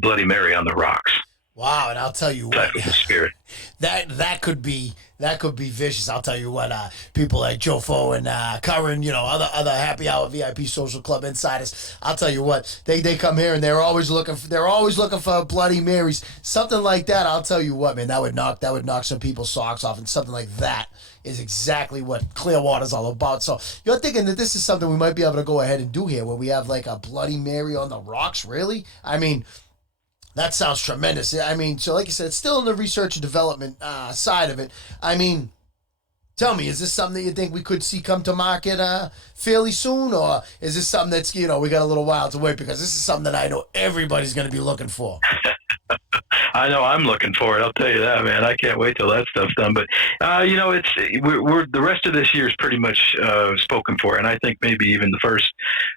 Bloody Mary on the rocks. Wow, and I'll tell you what, what, spirit. that could be vicious. I'll tell you what, people like Jofo and Curran, other happy hour VIP social club insiders. I'll tell you what, they come here and they're always looking for Bloody Marys, something like that. I'll tell you what, man, that would knock some people's socks off, and something like that is exactly what Clearwater's all about. So you're thinking that this is something we might be able to go ahead and do here, where we have like a Bloody Mary on the rocks? Really? I mean, that sounds tremendous. I mean, so like you said, it's still in the research and development side of it. I mean, tell me, is this something that you think we could see come to market fairly soon? Or is this something that's, we got a little while to wait? Because this is something that I know everybody's going to be looking for. I know I'm looking for it. I'll tell you that, man. I can't wait till that stuff's done. But we're the rest of this year is pretty much spoken for, and I think maybe even the first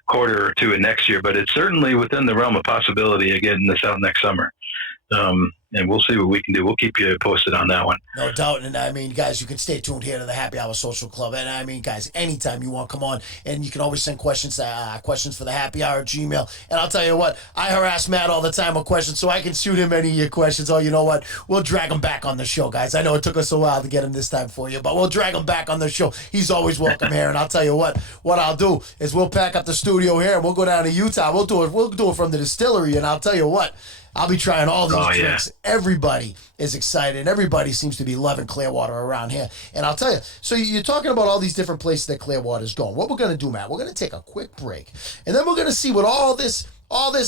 quarter or two of next year. But it's certainly within the realm of possibility of getting this out next summer. And we'll see what we can do. We'll keep you posted on that one. No doubt. And I mean, guys, you can stay tuned here to the Happy Hour Social Club. And I mean, guys, anytime you want, come on. And you can always send questions for the Happy Hour Gmail. And I'll tell you what, I harass Matt all the time with questions, so I can shoot him any of your questions. Oh, you know what? We'll drag him back on the show, guys. I know it took us a while to get him this time for you, but we'll drag him back on the show. He's always welcome here. And I'll tell you what I'll do is we'll pack up the studio here and we'll go down to Utah. We'll do it from the distillery. And I'll tell you what, I'll be trying all these drinks. Yeah. Everybody is excited. Everybody seems to be loving Clearwater around here. And I'll tell you, so you're talking about all these different places that Clearwater's going. What we're going to do, Matt, we're going to take a quick break. And then we're going to see what all this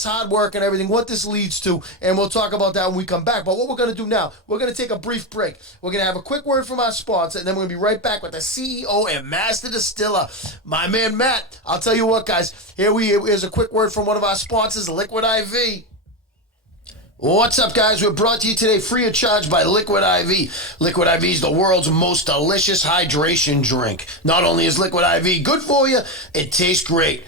hard work and everything, what this leads to. And we'll talk about that when we come back. But what we're going to do now, we're going to take a brief break. We're going to have a quick word from our sponsor. And then we're going to be right back with the CEO and Master Distiller, my man, Matt. I'll tell you what, guys. Here's a quick word from one of our sponsors, Liquid IV. What's up, guys? We're brought to you today free of charge by Liquid IV. Liquid IV is the world's most delicious hydration drink. Not only is Liquid IV good for you, it tastes great.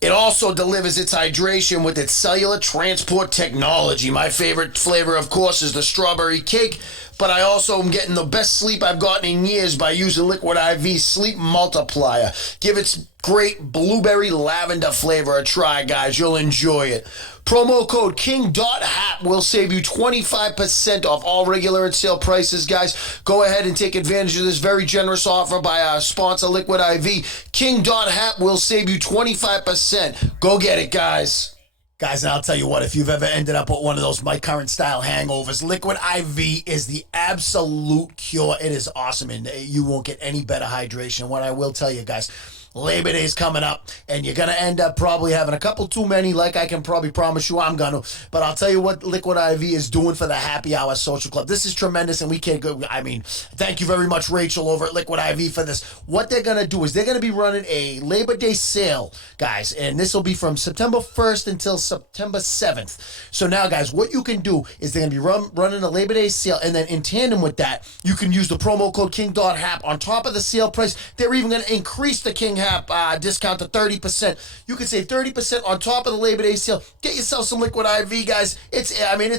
It also delivers its hydration with its cellular transport technology. My favorite flavor, of course, is the strawberry cake, but I also am getting the best sleep I've gotten in years by using Liquid IV Sleep Multiplier. Give its great blueberry lavender flavor a try, guys. You'll enjoy it. Promo code KING.HAP will save you 25% off all regular and sale prices, guys. Go ahead and take advantage of this very generous offer by our sponsor, Liquid IV. KING.HAP will save you 25%. Go get it, guys. Guys, and I'll tell you what, if you've ever ended up with one of those My Current Style hangovers, Liquid IV is the absolute cure. It is awesome, and you won't get any better hydration. What I will tell you, guys, Labor Day's coming up, and you're going to end up probably having a couple too many, like I can probably promise you I'm going to. But I'll tell you what Liquid IV is doing for the Happy Hour Social Club. This is tremendous, and we can't go. I mean, thank you very much, Rachel, over at Liquid IV for this. What they're going to do is they're going to be running a Labor Day sale, guys, and this will be from September 1st until September 7th. So now, guys, what you can do is they're going to be running a Labor Day sale, and then in tandem with that, you can use the promo code KING.HAP on top of the sale price. They're even going to increase the King Hap discount to 30%. You can save 30% on top of the Labor Day sale. Get yourself some Liquid IV, guys. It's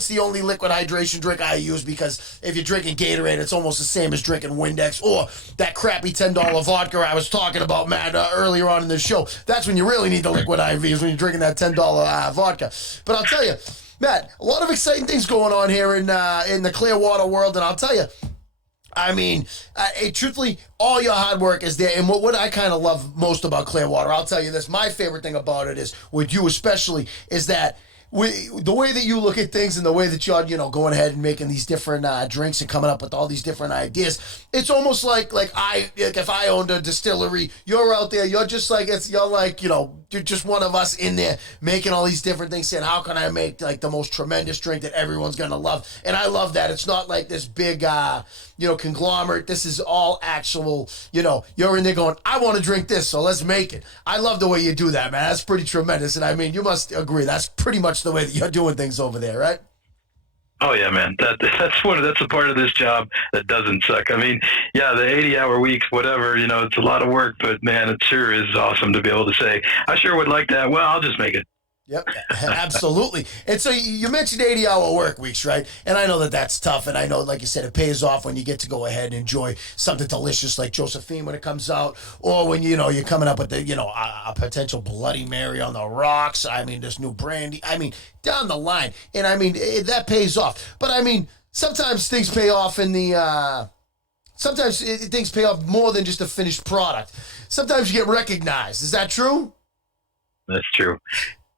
the only liquid hydration drink I use, because if you're drinking Gatorade, it's almost the same as drinking Windex or that crappy $10 vodka I was talking about, Matt, earlier on in the show. That's when you really need the Liquid IV, is when you're drinking that $10 vodka. But I'll tell you, Matt, a lot of exciting things going on here in the Clearwater world, and I'll tell you, I mean, truthfully, all your hard work is there. And what I kind of love most about Clearwater, I'll tell you this, my favorite thing about it is, with you especially, is that the way that you look at things and the way that you're, going ahead and making these different drinks and coming up with all these different ideas, it's almost like if I owned a distillery, you're out there, you're just like, you're just one of us in there making all these different things, saying, how can I make like the most tremendous drink that everyone's going to love? And I love that. It's not like this big, conglomerate. This is all actual, you're in there going, I want to drink this, so let's make it. I love the way you do that, man. That's pretty tremendous. And I mean, you must agree, that's pretty much the way that you're doing things over there, right? Oh yeah, man. That's a part of this job that doesn't suck. I mean, yeah, the 80-hour weeks, whatever, it's a lot of work, but man, it sure is awesome to be able to say, I sure would like that. Well, I'll just make it. Yep, absolutely. And so you mentioned 80-hour work weeks, right? And I know that that's tough, and I know, like you said, it pays off when you get to go ahead and enjoy something delicious like Josephine when it comes out, or when, you're coming up with a potential Bloody Mary on the rocks. I mean, this new brandy. I mean, down the line. And I mean, that pays off. But I mean, sometimes things pay off in the... Sometimes things pay off more than just a finished product. Sometimes you get recognized. Is that true? That's true.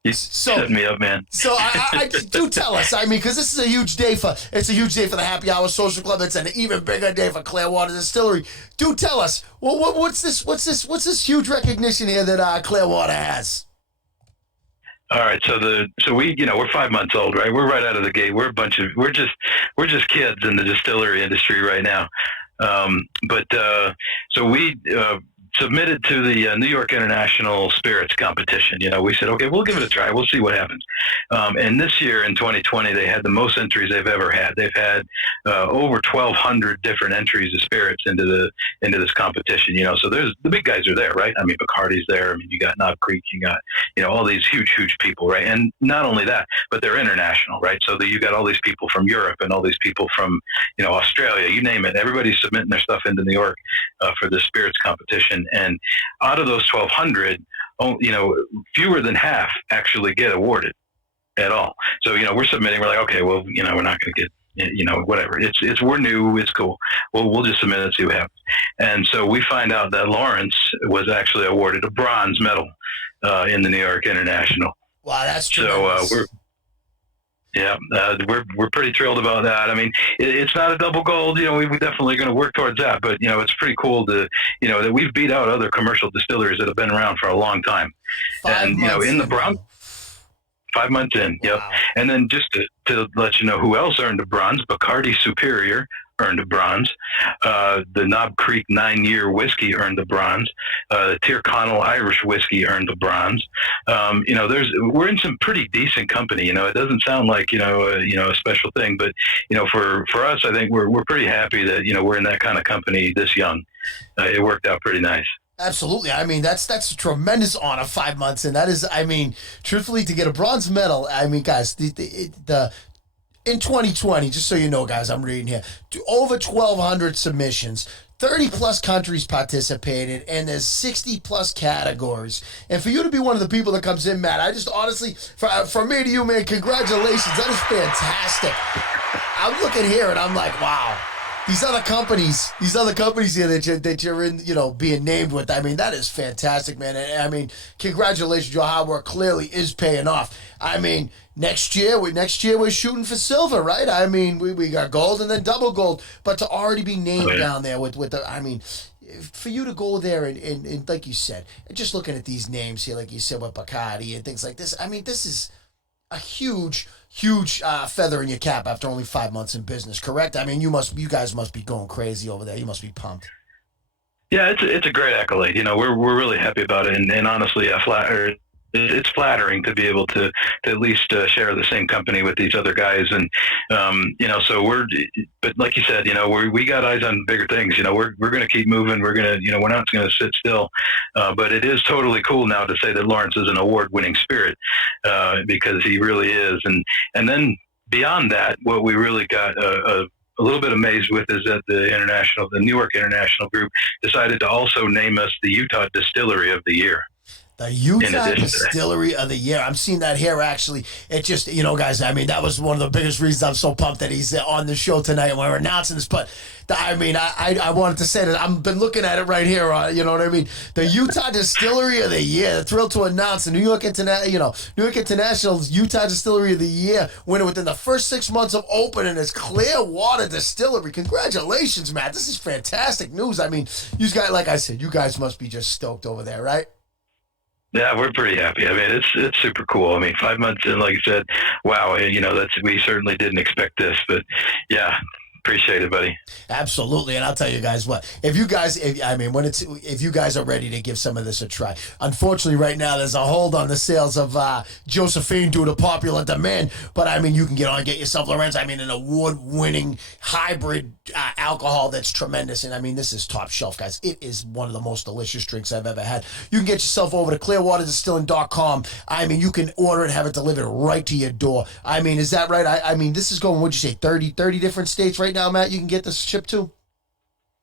You set me up, man. So I do tell us. I mean, because this is a huge day for the Happy Hour Social Club. It's an even bigger day for Clearwater Distillery. Do tell us, what's this huge recognition here that Clearwater has? All right, so we're 5 months old, right? We're right out of the gate. We're just kids in the distillery industry right now. So we submitted to the New York International Spirits Competition. We said, okay, we'll give it a try. We'll see what happens. And this year in 2020, they had the most entries they've ever had. They've had over 1,200 different entries of spirits into this competition. So there's the big guys are there, right? I mean, Bacardi's there. I mean, you got Knob Creek, you got all these huge people, right? And not only that, but they're international, right? So you got all these people from Europe and all these people from Australia, you name it. Everybody's submitting their stuff into New York for the spirits competition. And out of those 1,200, fewer than half actually get awarded at all. So, we're submitting, we're like, okay, well, we're not going to get, whatever. We're new, it's cool. We'll just submit and see what happens. And so we find out that Lorenz was actually awarded a bronze medal in the New York International. Wow, that's tremendous. So we're pretty thrilled about that. I mean, it's not a double gold. We're definitely going to work towards that. But it's pretty cool that we've beat out other commercial distilleries that have been around for a long time. 5 months in the bronze. 5 months in, yep. Wow. And then just to let you know who else earned a bronze, Bacardi Superior earned a bronze. The Knob Creek 9-year whiskey earned a bronze. The Tyrconnell Irish whiskey earned a bronze. We're in some pretty decent company. It doesn't sound like a special thing, but for us, I think we're pretty happy that we're in that kind of company this young. It worked out pretty nice. Absolutely. I mean, that's a tremendous honor, 5 months, and that is, I mean, truthfully, to get a bronze medal. I mean, guys, in 2020, just so you know, guys, I'm reading here, over 1,200 submissions, 30-plus countries participated, and there's 60-plus categories. And for you to be one of the people that comes in, Matt, I just honestly, from me to you, man, congratulations. That is fantastic. I'm looking here, and I'm like, wow. These other companies here that you're in, being named with, I mean, that is fantastic, man. And I mean, congratulations. Your hard work clearly is paying off. I mean, next year we're shooting for silver, right? I mean, we got gold and then double gold, but to already be named down there with the, I mean, for you to go there and like you said, just looking at these names here, like you said with Bacardi and things like this. I mean, this is a huge feather in your cap after only 5 months in business. Correct? I mean, you guys must be going crazy over there. You must be pumped. Yeah, it's a great accolade. We're really happy about it, and honestly, it's flattering to be able to at least share the same company with these other guys, and so but like you said, we got eyes on bigger things. We're going to keep moving. We're going to, we're not going to sit still. But it is totally cool now to say that Lorenz is an award-winning spirit, because he really is. And then beyond that, what we really got a little bit amazed with is that the New York International Group decided to also name us the Utah Distillery of the Year. The Utah Distillery of the Year. I'm seeing that here, actually. It just, guys, I mean, that was one of the biggest reasons I'm so pumped that he's on the show tonight and we're announcing this. But, I mean, I wanted to say that I've been looking at it right here. You know what I mean? The Utah Distillery of the Year. Thrilled to announce the New York International's Utah Distillery of the Year winner within the first 6 months of opening is Clearwater Distillery. Congratulations, Matt. This is fantastic news. I mean, you guys, like I said, you guys must be just stoked over there, right? Yeah, we're pretty happy. I mean, it's super cool. I mean, 5 months in, like you said, wow. We certainly didn't expect this, but yeah, appreciate it, buddy. Absolutely, and I'll tell you guys what. If you guys are ready to give some of this a try, unfortunately, right now there's a hold on the sales of Josephine due to popular demand. But I mean, you can get yourself Lorenz. I mean, an award-winning hybrid alcohol that's tremendous, and I mean, this is top shelf, guys. It is one of the most delicious drinks I've ever had. You can get yourself over to ClearwaterDistilling.com. I mean, you can order it, have it delivered right to your door. I mean, is that right? I mean, this is going. What'd you say? 30 different states right now, Matt. You can get this shipped to.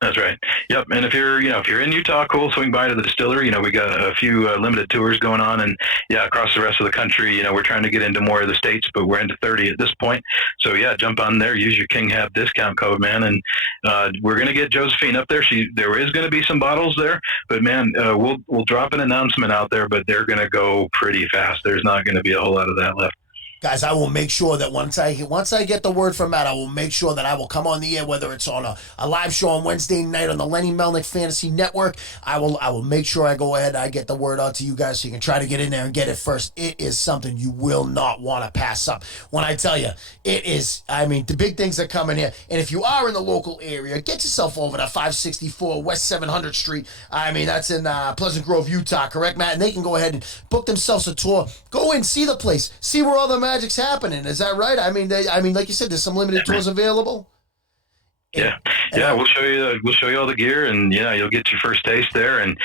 That's right. Yep. And if you're in Utah, cool, swing by to the distillery. We got a few limited tours going on, and yeah, across the rest of the country. We're trying to get into more of the states, but we're into 30 at this point. So yeah, jump on there, use your King Hab discount code, man, and we're gonna get Josephine up there. There is gonna be some bottles there, but man, we'll drop an announcement out there, but they're gonna go pretty fast. There's not gonna be a whole lot of that left. Guys, I will make sure that once I get the word from Matt, I will make sure that I will come on the air, whether it's on a live show on Wednesday night on the Lenny Melnick Fantasy Network. I will make sure I go ahead and I get the word out to you guys so you can try to get in there and get it first. It is something you will not want to pass up. When I tell you, it is, I mean, the big things are coming here. And if you are in the local area, get yourself over to 564 West 700th Street. I mean, that's in Pleasant Grove, Utah, correct, Matt? And they can go ahead and book themselves a tour. Go in, see the place, see where all the magic's happening. Is that right? I mean, like you said, there's some limited tours available. Yeah, we'll show you all the gear, and you'll get your first taste there. And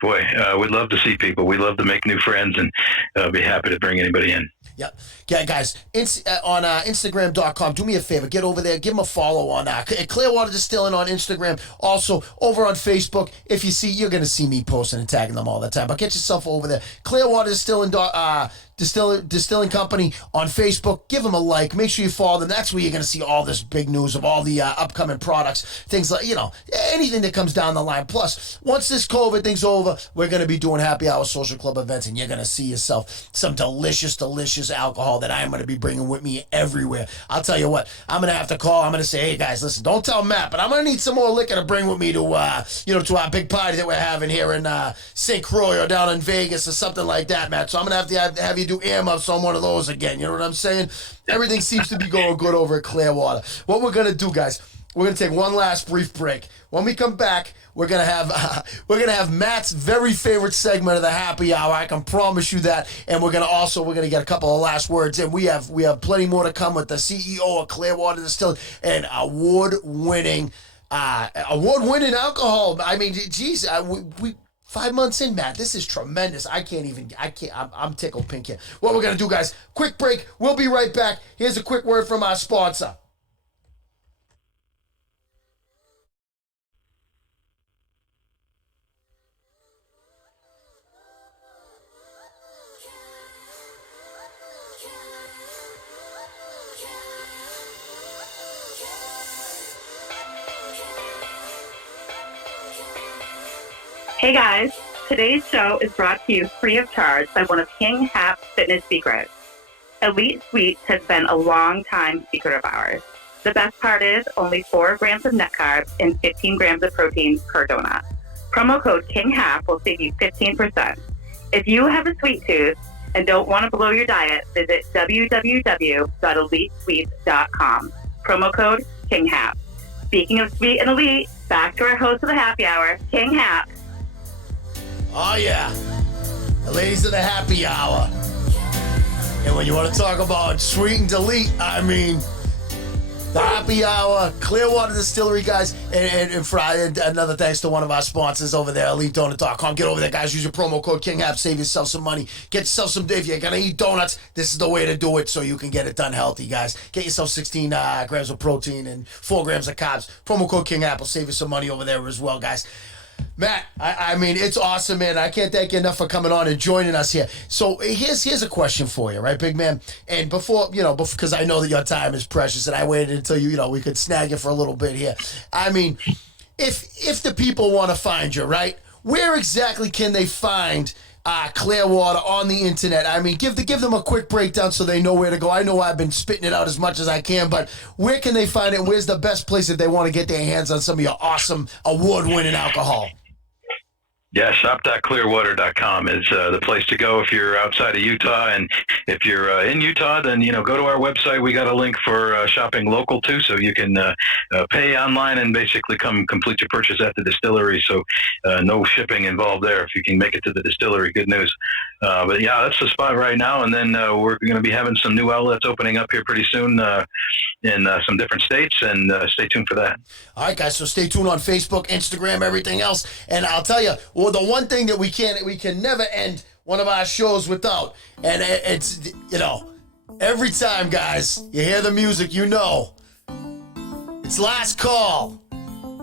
boy, we'd love to see people. We love to make new friends, and be happy to bring anybody in. Yep. Yeah, guys, on Instagram.com, do me a favor. Get over there. Give them a follow on Clearwater Distilling on Instagram. Also, over on Facebook, if you see, you're going to see me posting and tagging them all the time. But get yourself over there. Clearwater Distilling Company on Facebook. Give them a like. Make sure you follow them. That's where you're going to see all this big news of all the upcoming products. Things like, anything that comes down the line. Plus, once this COVID thing's over, we're going to be doing happy hour social club events, and you're going to see yourself some delicious alcohol that I'm going to be bringing with me everywhere. I'll tell you what, I'm going to have to call. I'm going to say, hey guys, listen, don't tell Matt, but I'm going to need some more liquor to bring with me to our big party that we're having here in St. Croix or down in Vegas or something like that, Matt. So I'm going to have you do earmuffs on one of those again. You know what I'm saying? Everything seems to be going good over at Clearwater. What we're going to do, guys, we're going to take one last brief break. When we come back, we're gonna have Matt's very favorite segment of the happy hour. I can promise you that. And we're gonna get a couple of last words. And we have plenty more to come with the CEO of Clearwater Distilling and award-winning alcohol. I mean, geez, we 5 months in, Matt. This is tremendous. I'm tickled pink here. What we're gonna do, guys? Quick break. We'll be right back. Here's a quick word from our sponsor. Hey guys, today's show is brought to you free of charge by one of King Hap's fitness secrets. Elite Sweets has been a long time secret of ours. The best part is only 4 grams of net carbs and 15 grams of protein per donut. Promo code KINGHALF will save you 15%. If you have a sweet tooth and don't want to blow your diet, visit www.elitesweets.com. Promo code KINGHALF. Speaking of sweet and elite, back to our host of the happy hour, King Hap. Oh, yeah. The ladies of the happy hour. And when you want to talk about sweet and elite, I mean, the happy hour, Clearwater Distillery, guys, and Friday, another thanks to one of our sponsors over there, EliteDonut.com. Get over there, guys. Use your promo code KINGHAP. Save yourself some money. Get yourself some, if you're going to eat donuts, this is the way to do it so you can get it done healthy, guys. Get yourself 16 grams of protein and 4 grams of carbs. Promo code KINGHAP will save you some money over there as well, guys. Matt, I mean, it's awesome, man. I can't thank you enough for coming on and joining us here. So here's a question for you, right, big man? And before, because I know that your time is precious, and I waited until we could snag you for a little bit here. I mean, if the people want to find you, right, where exactly can they find Clearwater on the internet? I mean, give them a quick breakdown so they know where to go. I know I've been spitting it out as much as I can, but where can they find it? And where's the best place if they want to get their hands on some of your awesome award-winning alcohol? Yeah, shop.clearwater.com is the place to go if you're outside of Utah. And if you're in Utah, then, go to our website. We got a link for shopping local, too, so you can pay online and basically come complete your purchase at the distillery. So no shipping involved there if you can make it to the distillery. Good news. But, yeah, that's the spot right now. And then we're going to be having some new outlets opening up here pretty soon in some different states. And stay tuned for that. All right, guys, so stay tuned on Facebook, Instagram, everything else. And I'll tell you, well, the one thing that we can never end one of our shows without, and it's, every time, guys, you hear the music, it's Last Call.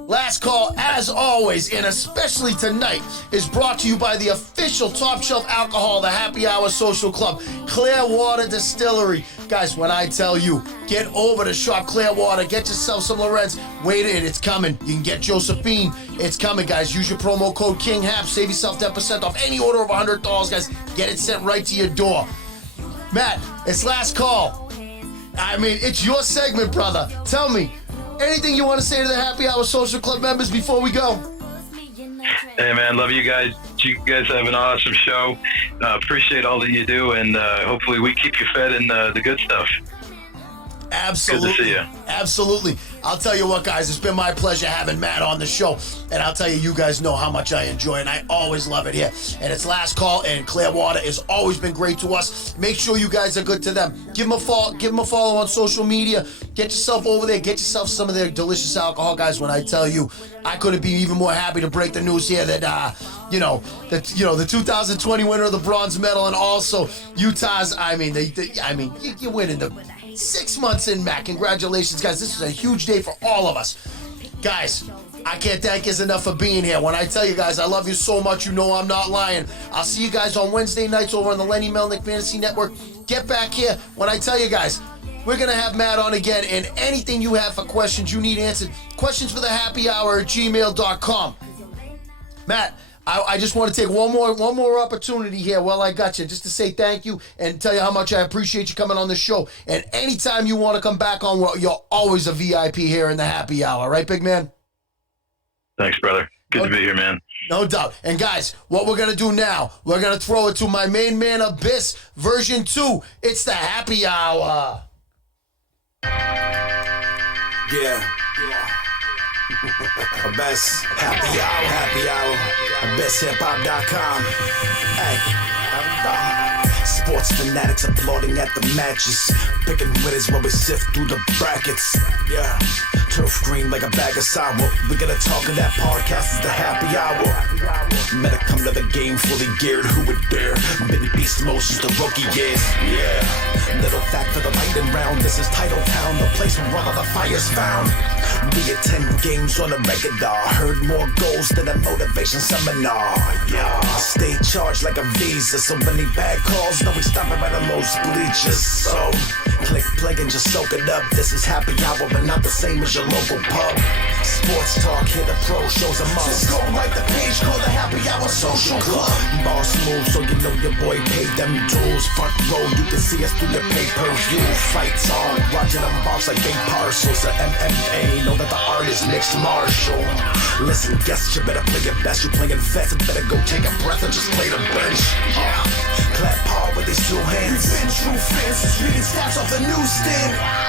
Last Call, as always, and especially tonight, is brought to you by the official top shelf alcohol, the Happy Hour Social Club, Clearwater Distillery. Guys, when I tell you, get over to Shop Clearwater, get yourself some Lorenz. Wait, it's coming. You can get Josephine. It's coming, guys. Use your promo code KINGHAP. Save yourself 10% off any order of $100, guys. Get it sent right to your door. Matt, it's Last Call. I mean, it's your segment, brother. Tell me, anything you want to say to the Happy Hour Social Club members before we go? Hey, man, love you guys. You guys have an awesome show. Appreciate all that you do, and hopefully we keep you fed in the good stuff. Absolutely. Good to see you. Absolutely. I'll tell you what, guys, it's been my pleasure having Matt on the show. And I'll tell you, you guys know how much I enjoy, and I always love it here. And it's Last Call, and Clearwater has always been great to us. Make sure you guys are good to them. Give them a follow on social media. Get yourself over there. Get yourself some of their delicious alcohol, guys. When I tell you, I couldn't be even more happy to break the news here that, the 2020 winner of the bronze medal, and also Utah's, you're winning the 6 months in, Matt. Congratulations, guys. This is a huge day for all of us. Guys, I can't thank you enough for being here. When I tell you guys I love you so much, you know I'm not lying. I'll see you guys on Wednesday nights over on the Lenny Melnick Fantasy Network. Get back here. When I tell you guys, we're going to have Matt on again, and anything you have for questions you need answered, questions for the happy hour at gmail.com. Matt, I just want to take one more opportunity here while I got you, just to say thank you and tell you how much I appreciate you coming on the show. And anytime you want to come back on, well, you're always a VIP here in the happy hour. Right, big man? Thanks, brother. Good to be here, man. No doubt. And guys, what we're going to do now, we're going to throw it to my main man, Abyss, version 2. It's the happy hour. Yeah. Abyss, happy hour, AbyssHipHop.com. Hey, sports fanatics applauding at the matches, picking winners while we sift through the brackets. Yeah, turf green like a bag of sour. We gotta talk in that podcast is the happy hour. Better come to the game fully geared, who would dare? Mini beast mode since the rookie years. Yeah, little fact for the lightning round. This is Title Town, the place where all of the fire's found. We attend games on a regular. Heard more goals than a motivation seminar. Yeah, stay charged like a visa. So many bad calls, no we stopping by the most bleachers. So click play and just soak it up. This is happy hour, but not the same as your local pub. Sports talk, hit the pro shows a must. So go like the page called the Happy Hour Social Club. Boss move, so you know your boy paid them dues. Front row, you can see us through the pay-per-view. Fights on, watching them box like big parcels of MMA. Know that the artist mixed martial. Listen, guess you better play your best. You playing vets, better go take a breath and just play the bench. Yeah, clap hard with these two hands. We've been true fans since reading stats off the newsstand.